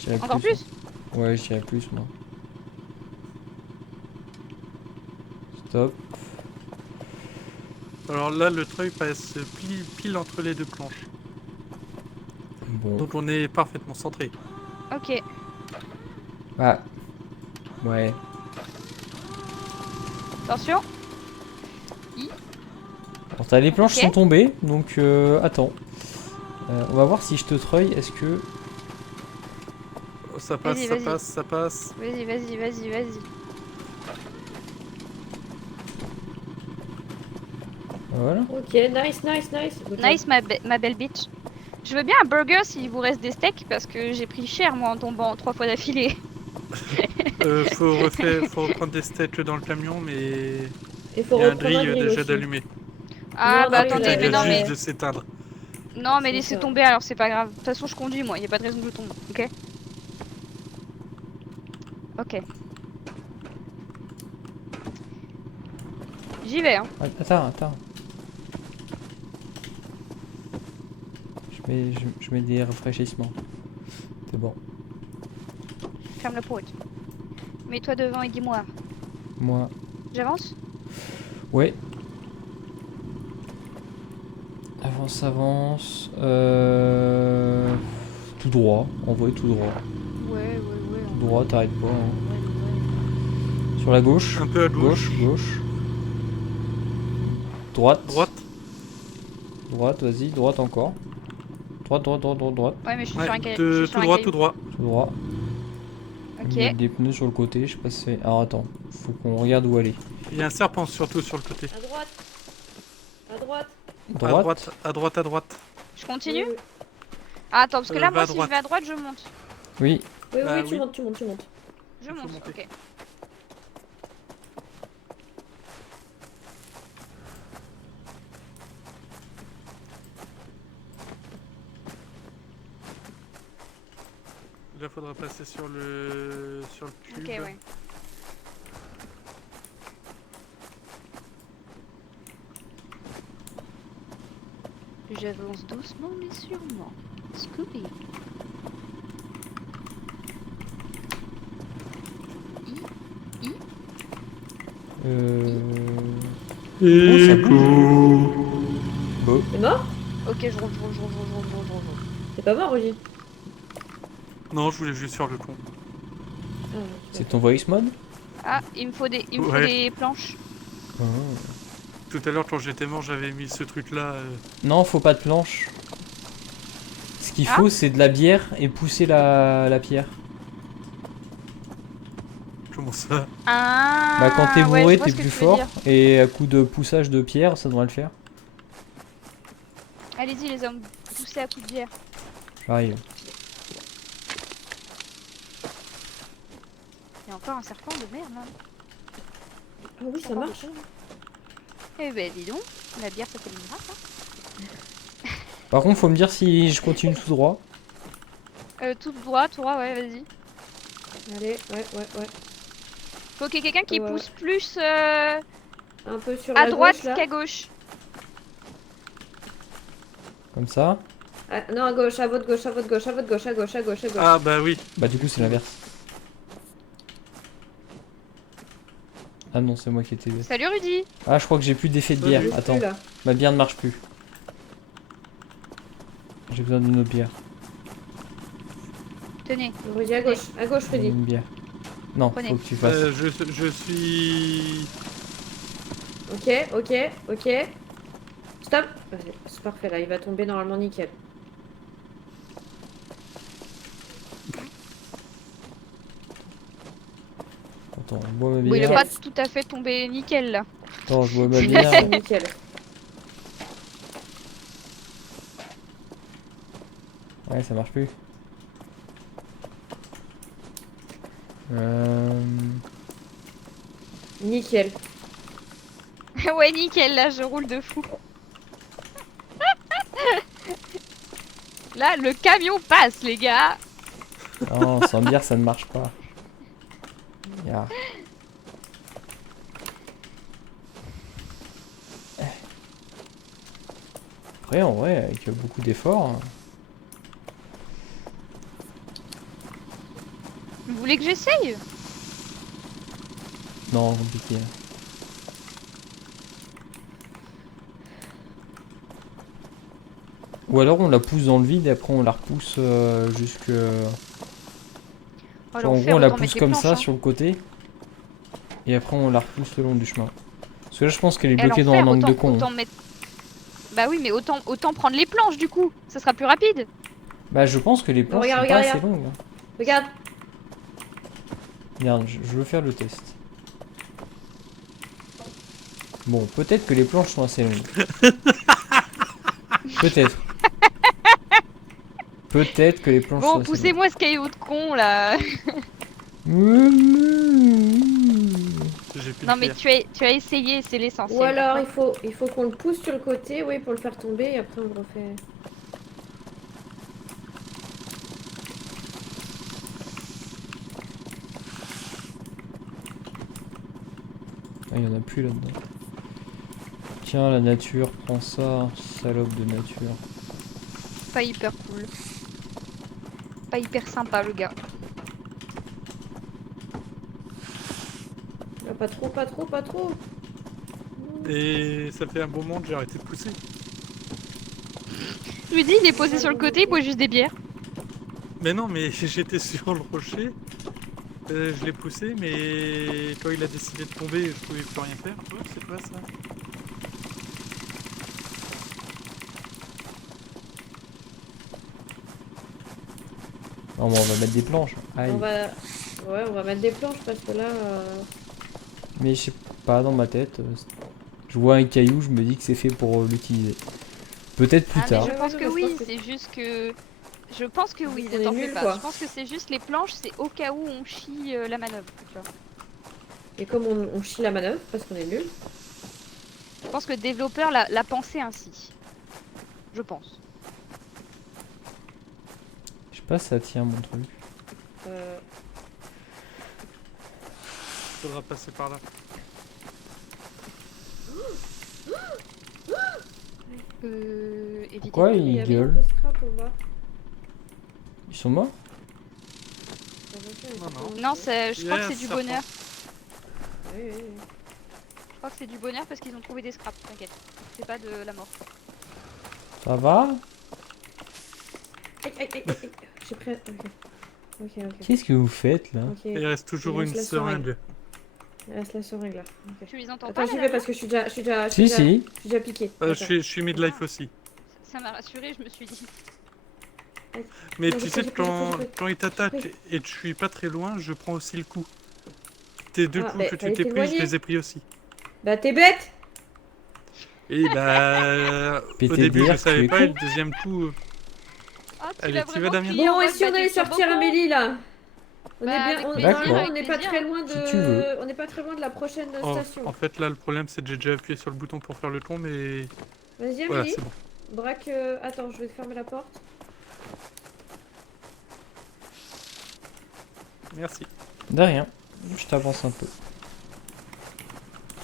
Je dirais Encore plus? Ouais, je dirais plus, moi. Stop. Alors là, le treuil passe pile entre les deux planches. Bon. Donc on est parfaitement centré. Ok. Ah. Ouais. Attention. Alors t'as les planches Ok. sont tombées, donc attends. On va voir si je te treuille, est-ce que... Ça passe, Vas-y, ça vas-y. passe, ça passe. Vas-y, vas-y, vas-y, vas-y. Voilà. Ok, nice. Good job. Nice, ma belle bitch. Je veux bien un burger s'il vous reste des steaks parce que j'ai pris cher moi en tombant 3 fois d'affilée. Faut reprendre des steaks dans le camion, mais Il faut il y a un reprendre un drill grill déjà aussi. d'allumé. Ah Non, bah non, Putain, attendez, il mais vient non juste mais... de s'éteindre. Non mais C'est laissez ça. tomber alors c'est pas grave. De toute façon je conduis moi, y a pas de raison que je tombe, ok? Ok. J'y vais hein. Attends. Je mets des rafraîchissements. C'est bon. Ferme la porte. Mets-toi devant et dis-moi. Moi. J'avance? Ouais. Avance. Tout droit. En vrai, tout droit. Ouais. Tout droit, t'arrêtes pas. Hein. Sur la gauche. Un peu à gauche. Gauche. Droite. Droite. Vas-y. Droite encore. Droite. Ouais mais je suis Ouais, sur un caillou. tout droit, tout droit. Tout droit. Ok. Mettre des pneus sur le côté, je sais pas si c'est... Alors attends, faut qu'on regarde où aller. Il y a un serpent surtout sur le côté. À droite. À droite. Je continue? Oui, Ah, attends, parce que là, va moi, à si droite. je vais à droite, je monte. Oui, oui, Bah tu oui. montes. Je Il faut monte, monter. ok. Là, faudra passer sur le cube. Ok, ouais. J'avance doucement mais sûrement. Scooby. Oh, ça bouge. Bon. T'es mort? Ok, je roule. T'es pas mort, Roger? Non, je voulais juste faire le con. Ah, C'est ton voice mode? Ah, il me faut des Ouais. planches. Ah. Tout à l'heure, quand j'étais mort, j'avais mis ce truc-là. Non, faut pas de planche. Ce qu'il Ah. faut, c'est de la bière et pousser la pierre. Comment ça? Ah. Bah quand t'es ouais, bourré, je vois t'es ce que plus tu veux fort. dire. Et à coup de poussage de pierre, ça devrait le faire. Allez-y, les hommes, poussez à coups de bière. J'arrive. Il y a encore un serpent de merde, là. Ah oui, ça marche. Eh ben, dis donc, la bière, ça fait le miracle, hein. Par contre, faut me dire si je continue tout droit. Tout droit, ouais, vas-y. Allez, ouais. Faut qu'il y ait quelqu'un qui Ouais. pousse plus Un peu sur à la droite gauche, là. qu'à gauche. Comme ça. Ah, non, à gauche, à votre gauche. À gauche. Ah, bah oui. Bah du coup, c'est l'inverse. Ah non, c'est moi qui étais bête. Salut Rudy. Ah, je crois que j'ai plus d'effet de bière. Je sais Attends, plus, là. ma bière ne marche plus. J'ai besoin d'une autre bière. Tenez. Rudy, à gauche, Rudy. Une bière. Non, Prenez. faut que tu fasses. Je suis. Ok. Stop. Vas-y, c'est parfait, là, il va tomber normalement nickel. Attends, je bois ma Bon, il est bière. pas tout à fait tombé nickel là. Attends, je bois ma C'est bière. nickel. Ouais, ça marche plus. Nickel. Ouais, nickel, là, je roule de fou. Là, le camion passe, les gars. Non, sans bière, ça ne marche pas. Ya. Après, en vrai, avec beaucoup d'efforts. Vous voulez que j'essaye? Non, compliqué. Ou alors on la pousse dans le vide et après on la repousse jusque. Oh, Genre, en l'enfer, gros, on la autant pousse mettre les comme planches, ça hein. sur le côté. Et après on la repousse le long du chemin. Parce que là je pense qu'elle est Eh, bloquée dans l'enfer, un angle de autant- con. autant mettre- Bah oui, mais autant prendre les planches du coup. Ça sera plus rapide. Bah je pense que les planches regarde, sont pas regarde, assez longues. Hein. Regarde. Regarde, je veux faire le test. Bon, peut-être que les planches sont assez longues. Peut-être. Peut-être que les planches sont Bon, assez longues. poussez-moi ce caillou de con là. J'ai plus Non de mais pierre. tu as essayé, c'est l'essentiel. Ou alors d'accord il faut qu'on le pousse sur le côté, oui, pour le faire tomber et après on le refait. Ah, il y en a plus là-dedans. Tiens, la nature, prends ça, salope de nature. Pas hyper cool. Pas hyper sympa le gars. Ah, pas trop, pas trop, pas trop. Et ça fait un bon moment que j'ai arrêté de pousser. Je lui dis, il est posé sur le côté, il boit juste des bières. Mais non, mais j'étais sur le rocher. Je l'ai poussé, mais quand il a décidé de tomber, je pouvais plus rien faire. Oh, c'est pas ça. Non, mais on va mettre des planches. Aïe. On va mettre des planches parce que là. Mais je sais pas, dans ma tête, je vois un caillou, je me dis que c'est fait pour l'utiliser. Peut-être plus Ah, tard. mais je pense Ouais, que je oui, pense que- c'est juste que. Je pense que oui, On ne est t'en fais nuls, pas. quoi. Je pense que c'est juste les planches, c'est au cas où on chie la manœuvre. Tu vois. Et comme on chie la manœuvre parce qu'on est nul. Je pense que le développeur l'a pensé ainsi. Je pense. Je sais pas si ça tient mon truc. Faudra passer par là. Évidemment. Pourquoi Il y ils avait un gueulent? peu de scrap au bas. Ils sont morts? Non, non. Non, je crois que c'est Yes, du ça bonheur. Oui, oui, oui. Je crois que c'est du bonheur parce qu'ils ont trouvé des scraps, t'inquiète. C'est pas de la mort. Ça va? Aïe, aïe, aïe, aïe. J'ai pris. Ok. Ok. Qu'est-ce que vous faites là? Ok. Il reste toujours Il une reste la seringue. seringue. Il reste la seringue là. Ok. Tu les entends Attends, pas j'y là, vais parce que je suis déjà. Si, si. Je suis déjà piqué. Je suis midlife aussi. Ça m'a rassuré, je me suis dit. Mais Non, tu j'ai sais, pris, quand il t'attaque Pris. et que je suis pas très loin, je prends aussi le coup. Tes deux Ah, coups bah, que tu fallait t'es pris, je t'éloigner. les ai pris aussi. Bah, t'es bête! Et bah, Péter au début, de je l'air, tu savais es pas, con. et le deuxième coup, Ah, tu Allez, l'as t'y vas, vraiment Damien. crié en Bon, et mode, si on bah, allait t'es sur sortir Bobo. Amélie là? On Bah, est bien. avec On, plaisir, normalement, avec on n'est pas plaisir. très loin de. Si tu veux. On n'est pas très loin de la prochaine en station. fait, là, le problème, c'est que j'ai déjà appuyé sur le bouton pour faire le ton, mais Vas-y, voilà, Amélie. c'est bon. Braque. Attends, je vais te fermer la porte. Merci. De rien. Je t'avance un peu.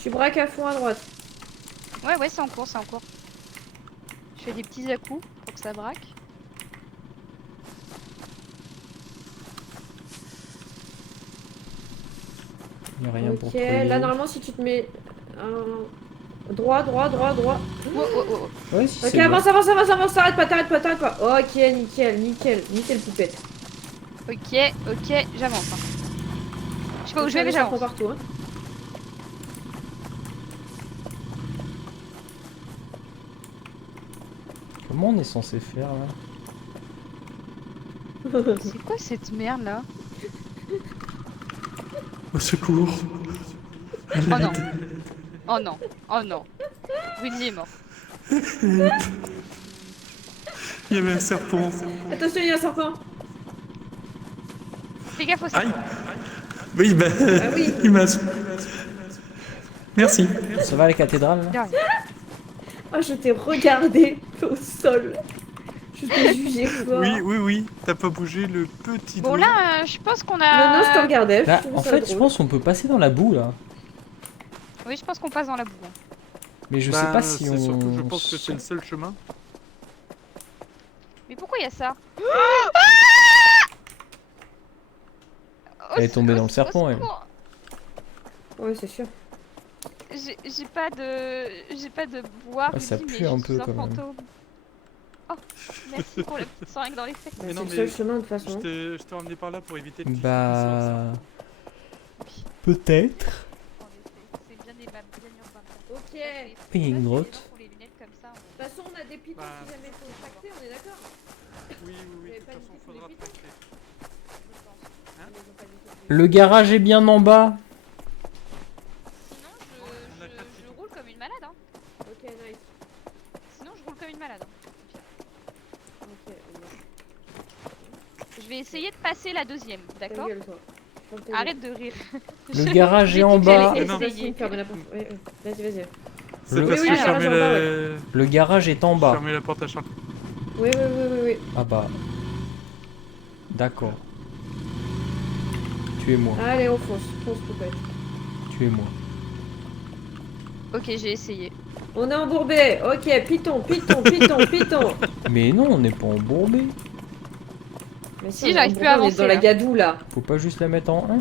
Tu braques à fond à droite. Ouais, c'est en cours, c'est en cours. Je fais des petits à-coups pour que ça braque. Il n'y a rien pour Ok, trouver. là normalement, si tu te mets. Droit. Oh. Ouais, si Ok, c'est bon. avance, t'arrête pas. Ok, nickel, poupette. Ok, j'avance. Hein. Je sais pas où je vais, mais Ça prend j'avance. partout, hein. Comment on est censé faire là? C'est quoi cette merde là? Au secours. Oh non. Oh non. Winnie est mort. Il y avait un serpent. Attention, il y a un serpent. Fais gaffe aussi. Aïe. Oui, bah, Ah oui. il m'a... Merci. Ça va la cathédrale là? Derrière. Oh, je t'ai regardé au sol. Je t'ai jugé fort. Oui, t'as pas bougé le petit Bon doigt. là, je pense qu'on a... Non, je te regardais. Bah, je trouvais en ça fait, drôle. je pense qu'on peut passer dans la boue là. Oui, je pense qu'on passe dans la boue. Hein. Mais je Bah, sais pas si c'est on. surtout, je pense que c'est le seul chemin. Mais pourquoi il y a ça? Elle est tombée dans le serpent, elle. Ouais, c'est sûr. J'ai pas de bois. Ah, ça Rudy, pue mais un je suis peu, quand même. fantôme. Oh, merci pour la petite seringue dans les fesses. Bah, Mais c'est non, le mais seul chemin de toute Je façon. t'ai emmené par là pour éviter que tu Bah. Peut-être. C'est bien aimable, bien urbain. Ok. De Il y a une grotte. les lunettes comme ça. De toute façon, on a des pitons Bah. si jamais il faut le tracter, on est d'accord? Oui, Vous de avez toute pas façon, dit que faudra les traiter. Ils ont pas dit que- Le garage est bien en bas. Sinon, je roule comme une essayé de passer la deuxième, Ta d'accord? gueule, toi. Ferme ta gueule. Arrête de rire. Le garage est en dit que j'allais bas. Eh, non. c'est Yasmine, ferme la porte. Ouais, vas-y, vas-y. C'est Le- parce Oui, que oui, je la fermais garage en bas, Le garage est en bas. fermais la porte à Charlie. Oui, oui, oui, oui, oui. Ah bah. D'accord. Tuez-moi. Allez, on fonce. Fonce, poupette. Tuez-moi. Ok, j'ai essayé. On est embourbé. Ok, python, python, python, python. Mais non, on n'est pas embourbé. Mais Si, on est j'arrive plus embourbé, à On est avancer, dans la là. gadoue, là. Faut pas juste la mettre en 1.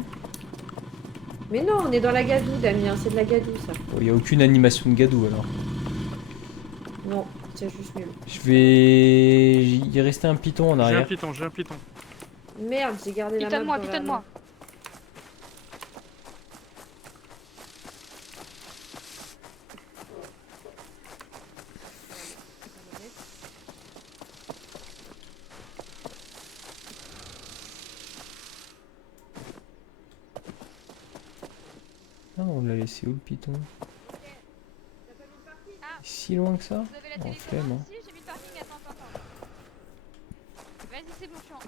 Mais non, on est dans la gadoue, Damien. C'est de la gadoue, ça. Il y a aucune animation de gadou alors. Non, c'est juste nul. Je vais y rester un python en J'ai un arrière. python, j'ai un python. Merde, j'ai gardé la map Pitonne-moi, dans la pitonne-moi. main. Ah, on l'a laissé où le python? Ah. Si loin que ça? Vous avez la Oh, télécommande flemme, hein. ici? J'ai mis le parking, attends. Vas-y, c'est bon, je suis en 1.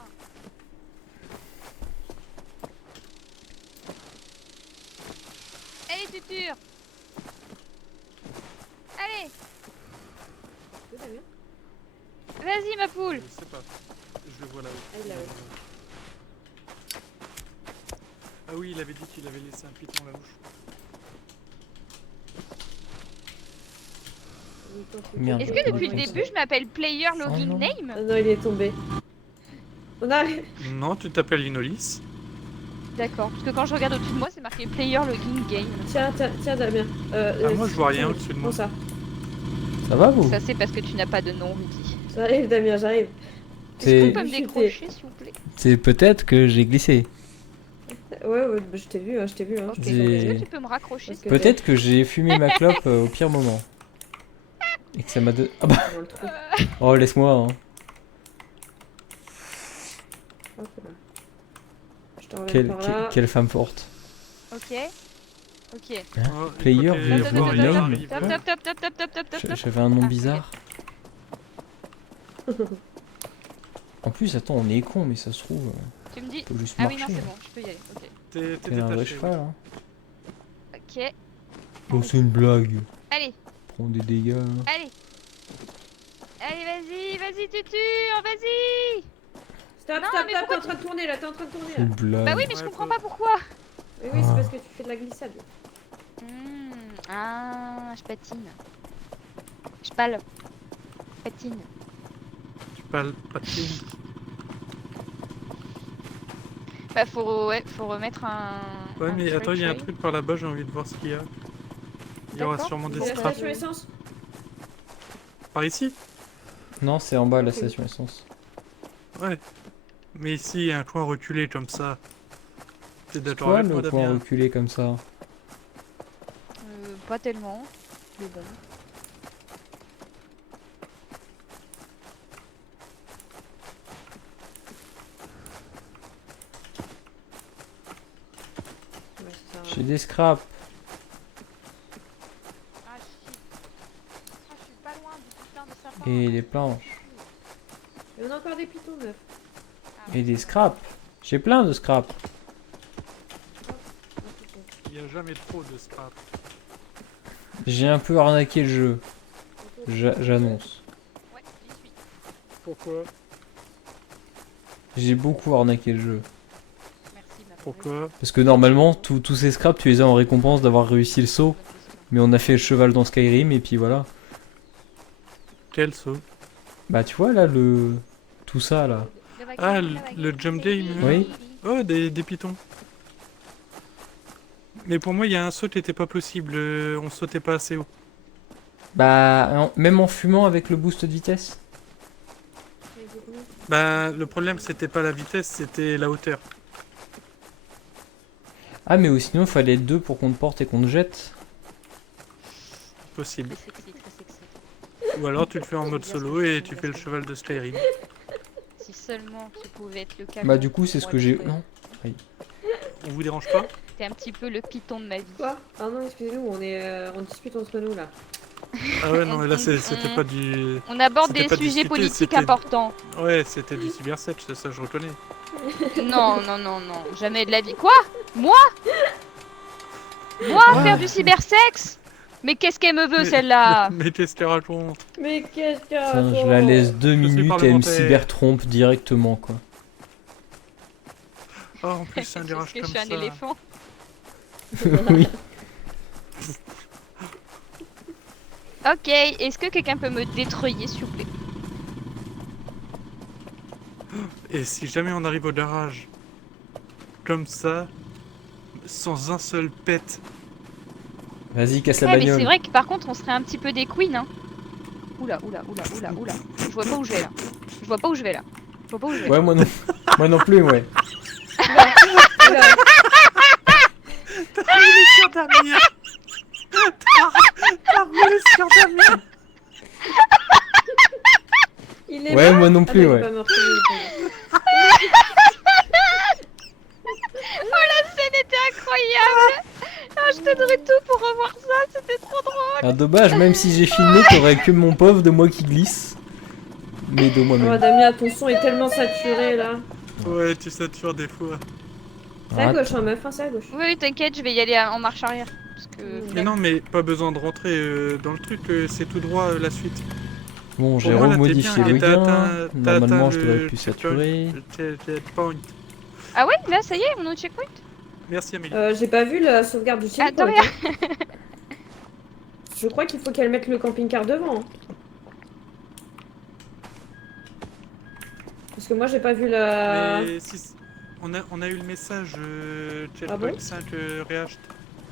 Allez, tuture. Allez, Oui, Damien. vas-y, ma poule. Je sais pas. Je le vois là-haut. Ah, il l'a, ouais. Ah oui, il avait dit qu'il avait laissé un python à la bouche. Merde. Est-ce que depuis le Ouais, début, je m'appelle Player Logging non. Name? Ah non, il est tombé. On arrive. Non, tu t'appelles Linolis. D'accord, parce que quand je regarde au-dessus de moi, c'est marqué Player Logging Game. Tiens, tiens, Damien. moi, je vois rien tiens, au-dessus de moi. prends ça. Ça va vous? Ça, c'est parce que tu n'as pas de nom, Rudy. J'arrive, Damien, j'arrive. Est-ce C'est- qu'on peut me décrocher, s'il vous plaît? C'est peut-être que j'ai glissé. Ouais, ouais, bah, je t'ai vu, hein, je t'ai vu. Hein. Ok, J'ai- est-ce que tu peux me raccrocher? Parce s'il que- te plaît Peut-être que j'ai fumé ma clope au pire moment. Et que ça m'a donné. Ah bah. Dans le trou. Oh, laisse-moi. Hein. Hop là. Je te remets Quelle, par là. quelle femme forte. Ok. Ok. Oh, Player, écoutez, veuillez je vous vois name. rien arriver. Top, top, top, top, top, top, top, top, top. J'avais un nom Ah, bizarre. En plus, attends, on est con, mais ça se trouve, Tu me dis. faut juste Ah oui, marcher. non, c'est hein. bon, je peux y aller. Ok. T'es T'es un vrai détaché. cheval, hein. Ok. Oh, c'est une blague. Allez, Prends des dégâts. allez. Allez, vas-y, tuture, vas-y. Stop, Non, stop, mais stop, t'es pourquoi en train de tourner là, t'es en train de tourner C'est là. une blague. Bah oui, mais je Ouais, comprends faut- pas pourquoi. Oui, oui, c'est Ah. parce que tu fais de la glissade. Ah, je patine. Je pale. Patine. Tu parles pas de film. Bah faut remettre un. Ouais, un mais attends, il y a un tray. truc par là-bas, j'ai envie de voir ce qu'il y a. Il y aura D'accord. sûrement des C'est la scraps. station essence. Par ici? Non, c'est en bas à la Ok. station essence. Ouais. Mais ici, il y a un coin reculé comme ça. T'es C'est d'accord quoi avec moi, le coin Damien? reculé comme ça? Pas tellement. Mais bon. Ouais, c'est ça. J'ai des scraps. Ah shit. Ah, je suis pas loin du putain de sapin. Et des planches. Et on a encore des pitons neufs. Et des scraps. J'ai plein de scraps. Il n'y a jamais trop de scraps. J'ai un peu arnaqué le jeu. J'annonce. Ouais, j'y suis. Pourquoi? J'ai beaucoup arnaqué le jeu. Merci, ma Pourquoi? Parce que normalement, tous ces scraps, tu les as en récompense d'avoir réussi le saut. Mais on a fait le cheval dans Skyrim et puis voilà. Quel saut? Bah tu vois là, tout ça là. Ah, le jump game. Oui. Oh, des pitons. Mais pour moi, il y a un saut qui était pas possible. On sautait pas assez haut. Bah même en fumant avec le boost de vitesse. Bah, le problème, c'était pas la vitesse, c'était la hauteur. Ah mais sinon il fallait être deux pour qu'on te porte et qu'on te jette. Possible. Très sexy, très sexy. Ou alors, tu le fais en mode solo et tu fais le cheval de Skyrim. Si seulement ce pouvait être le cas. Bah du coup c'est ce que j'ai... Non. On vous dérange pas? T'es un petit peu le python de ma vie. Quoi? Ah non, excusez-nous, on est en dispute entre nous là. Ah ouais, non, mais là, c'était pas du... On aborde C'était des pas sujets discuté, politiques c'était- importants. Ouais, c'était du cybersex, ça je reconnais. Non, non, non, non, jamais de la vie. Quoi? Moi? Moi, faire du cybersexe? Mais qu'est-ce qu'elle me veut, celle-là? Mais qu'est-ce qu'elle raconte? Mais qu'est-ce qu'il y a Putain, je la laisse 2 suis minutes, elle me parlementaire. cybertrompe directement, quoi. Oh, en plus, c'est un Parce virage que je comme suis un ça. éléphant. Oui. Ok, est-ce que quelqu'un peut me détreuiller, s'il vous plaît? Et si jamais on arrive au garage, comme ça, sans un seul pet, Vas-y, casse la Ouais, mais c'est bagnole. vrai que par contre, on serait un petit peu des queens, hein. Oula, oula, oula, oula, oula. Je vois pas où je vais là. Je vois pas où je vais là. Je vois pas où je vais. Ouais, moi non, moi non plus, ouais. Oula. t'as roulé sur Damien. T'as roulé sur Damien. Il est Ouais, mort moi non Ah plus, il est ouais. pas mort, il est pas mort. Oh, la scène était incroyable! Ah, je te donnerais tout pour revoir ça, c'était trop drôle! Ah, dommage, même si j'ai filmé, t'aurais que mon pauvre de moi qui glisse. Mais de Oh moi-même. Damien, ton son est tellement saturé là. Ouais, tu satures des fois. C'est à Ah, gauche, hein, meuf, hein, c'est à gauche. Oui, t'inquiète, je vais y aller en marche arrière. Parce que. Mais non, mais pas besoin de rentrer dans le truc, c'est tout droit la suite. bon, j'ai Pour moi, là, t'es remodifié bien, le et t'as gain. atteint- t'as Normalement, atteint je devrais le plus checkpoint. saturer. Le checkpoint. Ah ouais, là, ça y est, on est au checkpoint? Merci Amélie. J'ai pas vu la sauvegarde du Ah, checkpoint. de rien. hein. Je crois qu'il faut qu'elle mette le camping-car devant. hein. Parce que moi j'ai pas vu la... Mais si, on a eu le message checkpoint Ah bon 5 reached.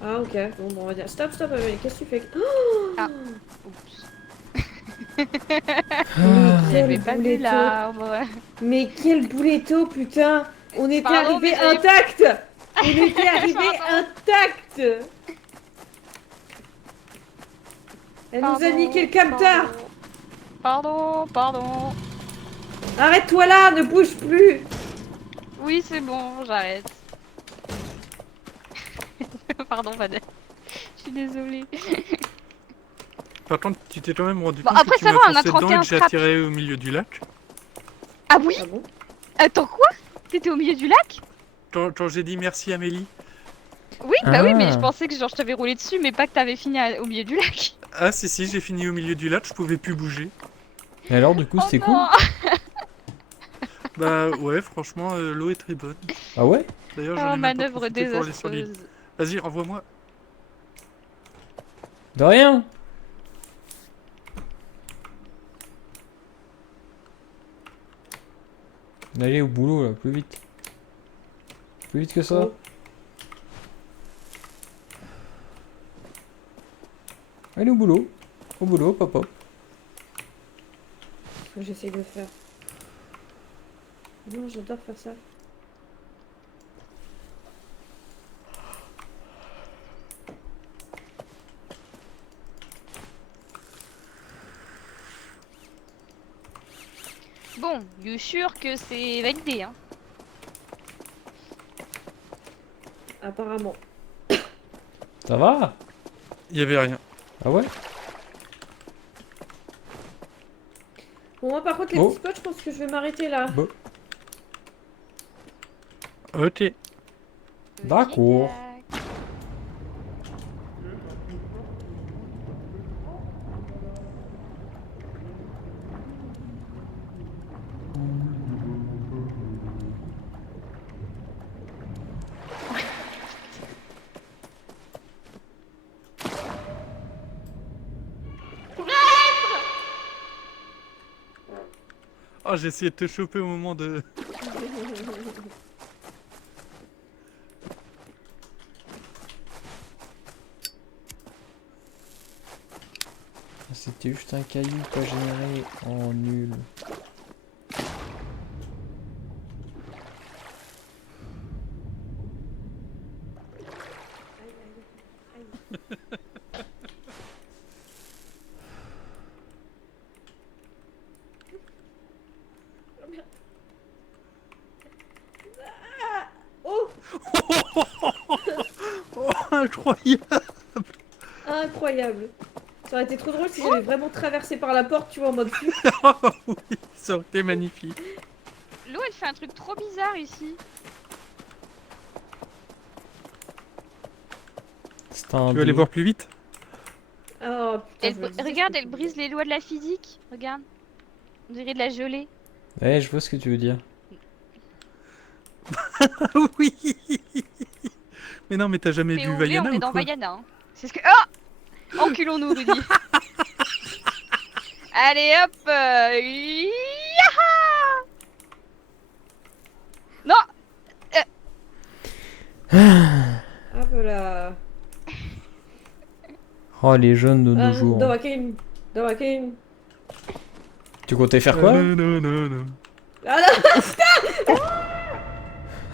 Ah ok, bon on va dire... Stop, stop, Amélie, qu'est-ce que tu fais Oups. Ah, J'avais Quel pas vu bouletto. l'arbre. Mais quel bouletto, putain. On était Pardon, arrivé mais j'avais- intact. On était arrivé Pardon. intact. Elle nous a Pardon, niqué le camtar. Pardon, pardon. Arrête-toi là, ne bouge plus. Oui, c'est bon, j'arrête. Pardon, Vanessa. Je suis désolée. Par contre, tu t'es quand même rendu Bon, compte après, que tu ça m'as va, on a foncé dedans et 31 que j'ai scraps. attiré au milieu du lac. Ah oui? Ah bon Attends, quoi? T'étais au milieu du lac? Quand j'ai dit merci Amélie. Oui, bah oui, mais Ah. je pensais que genre je t'avais roulé dessus, mais pas que t'avais fini au milieu du lac. Ah si, j'ai fini au milieu du lac, je pouvais plus bouger. Et alors, du coup, Oh c'était cool. non. Bah ouais, franchement, l'eau est très bonne. Ah ouais? D'ailleurs, Oh, j'en ai même pas manœuvre profité pour aller sur l'île. désastreuse. Vas-y, envoie-moi. De rien. Allez au boulot, là, plus vite. Plus vite que ça. Oh. Allez au boulot. Au boulot, papa. J'essaie de le faire. Non, j'adore faire ça. Bon, you sûr que c'est validé, hein? Apparemment. Ça va? Il y avait rien. Ah ouais? Bon, moi par contre, les Oh. petits spots, je pense que je vais m'arrêter là. Ok. D'accord. Oh, j'ai essayé de te choper au moment de... C'était juste un caillou pas généré en nul. Oh, Oh, incroyable. incroyable. Ça aurait été trop drôle si j'avais vraiment traversé par la porte, tu vois, en mode fou. Oui, ça aurait été magnifique. L'eau, elle fait un truc trop bizarre ici. C'est un Tu veux aller dé. voir plus vite? Oh putain, je me disais, Regarde, je elle peux brise les lois de la physique. Regarde. On dirait de la gelée. Ouais, je vois ce que tu veux dire. Oui. Mais non, mais t'as jamais vu POV, Vaiana on est ou dans quoi? Vaiana. Hein. C'est ce que. Oh, enculons-nous, Rudy. Allez hop. Yaha. Non. Hop là. Oh, les jeunes de nos jours. Dowakim. Dowakim. Tu comptais faire quoi? Non, non, non, non. Ah non.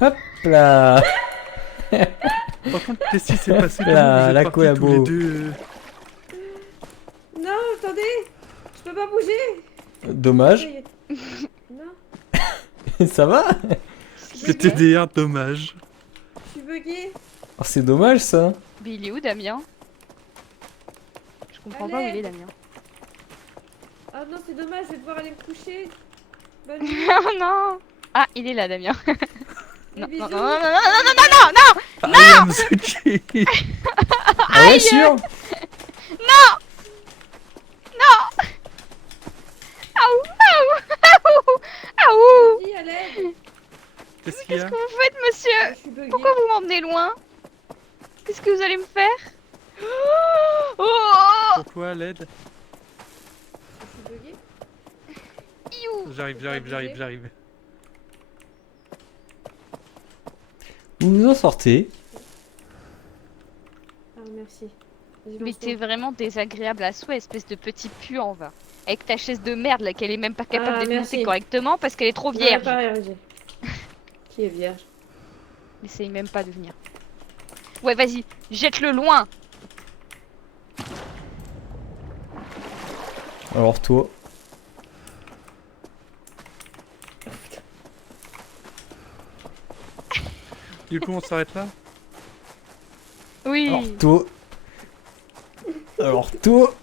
Hop là. Par contre, qu'est-ce qui s'est passé? Là, Comment vous êtes la partis collabo. tous les deux? Non, attendez. Je peux pas bouger. Dommage. Non, Ça va? je suis buguée. TDR, dommage. Je suis buguée. Oh, c'est dommage ça. Mais il est où, Damien? Je comprends pas où il est, Damien. Ah non, c'est dommage, je vais devoir aller me coucher. Bonne nuit. Oh non. Ah, il est là, Damien. Non, Des non, bisous. non, non, non, non, non, non, non. I am Suki. Ah ouais, sûr? Aouh, aouh, aouh, aouh. Vas-y, à l'aide. Qu'est-ce qu'il y Qu'est-ce a? que vous faites, monsieur? Je suis buguée. Pourquoi vous m'emmenez loin? Qu'est-ce que vous allez me faire? Oh, Pourquoi l'aide? Je suis buguée. iou. J'arrive. Vous nous en sortez. Ah, merci. Vas-y, Mais lance-toi. t'es vraiment désagréable à souhait, espèce de petit puant, va. Avec ta chaise de merde là, qu'elle est même pas capable Ah, de démonter merci. correctement parce qu'elle est trop Non, vierge. pas RG. Qui est vierge? Essaye même pas de venir. Ouais, vas-y, jette-le loin. Alors toi. Du coup, on s'arrête là? Oui. Alors toi. Alors toi.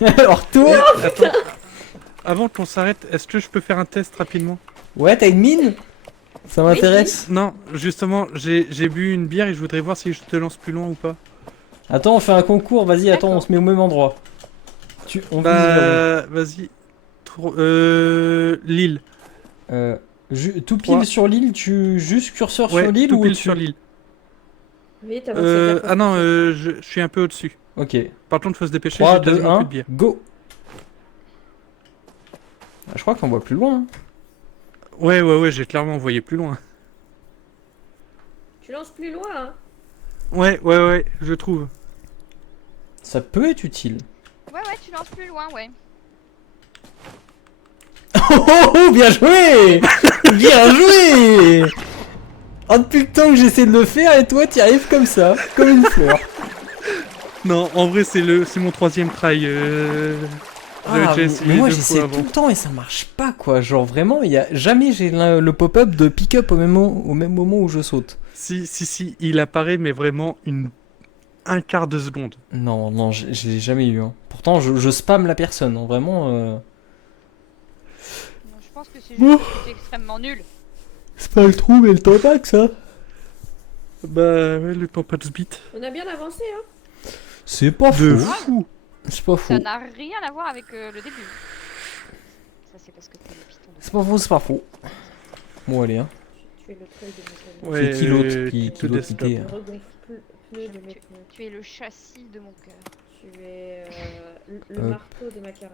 Alors toi. Attends. Avant qu'on s'arrête, est-ce que je peux faire un test rapidement? Ouais, t'as une mine? Ça m'intéresse. Non, justement, j'ai bu une bière et je voudrais voir si je te lance plus loin ou pas. Attends, on fait un concours. Vas-y, attends, on D'accord. se met au même endroit. On vise Bah, vas-y. L'île. tout Trois. pile sur l'île, tu juste curseur Ouais, sur l'île tout ou pile au-dessus? sur l'île. Vite, avant que ça dérape. Ah non, je suis un peu au-dessus. Ok. Par contre, faut se dépêcher, 3, j'ai 2, quasiment 1, plus de bière. go. Ah, je crois qu'on voit plus loin. Hein. Ouais, j'ai clairement envoyé plus loin. Tu lances plus loin, hein. Ouais, je trouve. Ça peut être utile. Ouais, tu lances plus loin, ouais. Oh, bien joué. Bien joué. Oh, depuis le temps que j'essaie de le faire et toi, t'y arrives comme ça, comme une fleur. Non, en vrai, c'est mon troisième try. J'avais déjà essayé mais moi deux j'essaie fois tout avant. le temps et ça marche pas quoi. Genre vraiment, il y a jamais j'ai le pop-up de pick-up au même moment où je saute. Si, il apparaît, mais vraiment un quart de seconde. Non, je l'ai jamais eu. Hein. Pourtant, je spam la personne. Hein. Vraiment, Je pense que c'est Ouh. juste que t'es extrêmement nul. c'est pas le trou, mais le temps pas que ça. Bah, ouais, le temps pas de se beat. On a bien avancé, hein. C'est pas De fou. fou. C'est pas fou. Ça n'a rien à voir avec le début. Ça, c'est parce que t'es le piton de... C'est pas fou, c'est pas fou. Bon, allez, hein. Tu es le treuil de mon Ouais, C'est qui l'autre qui to l'autre desktop. idée, cœur. hein. Le regonfle pneu de mes pneus. Tu es le châssis de mon cœur. Tu es le Hop. marteau de ma caravane.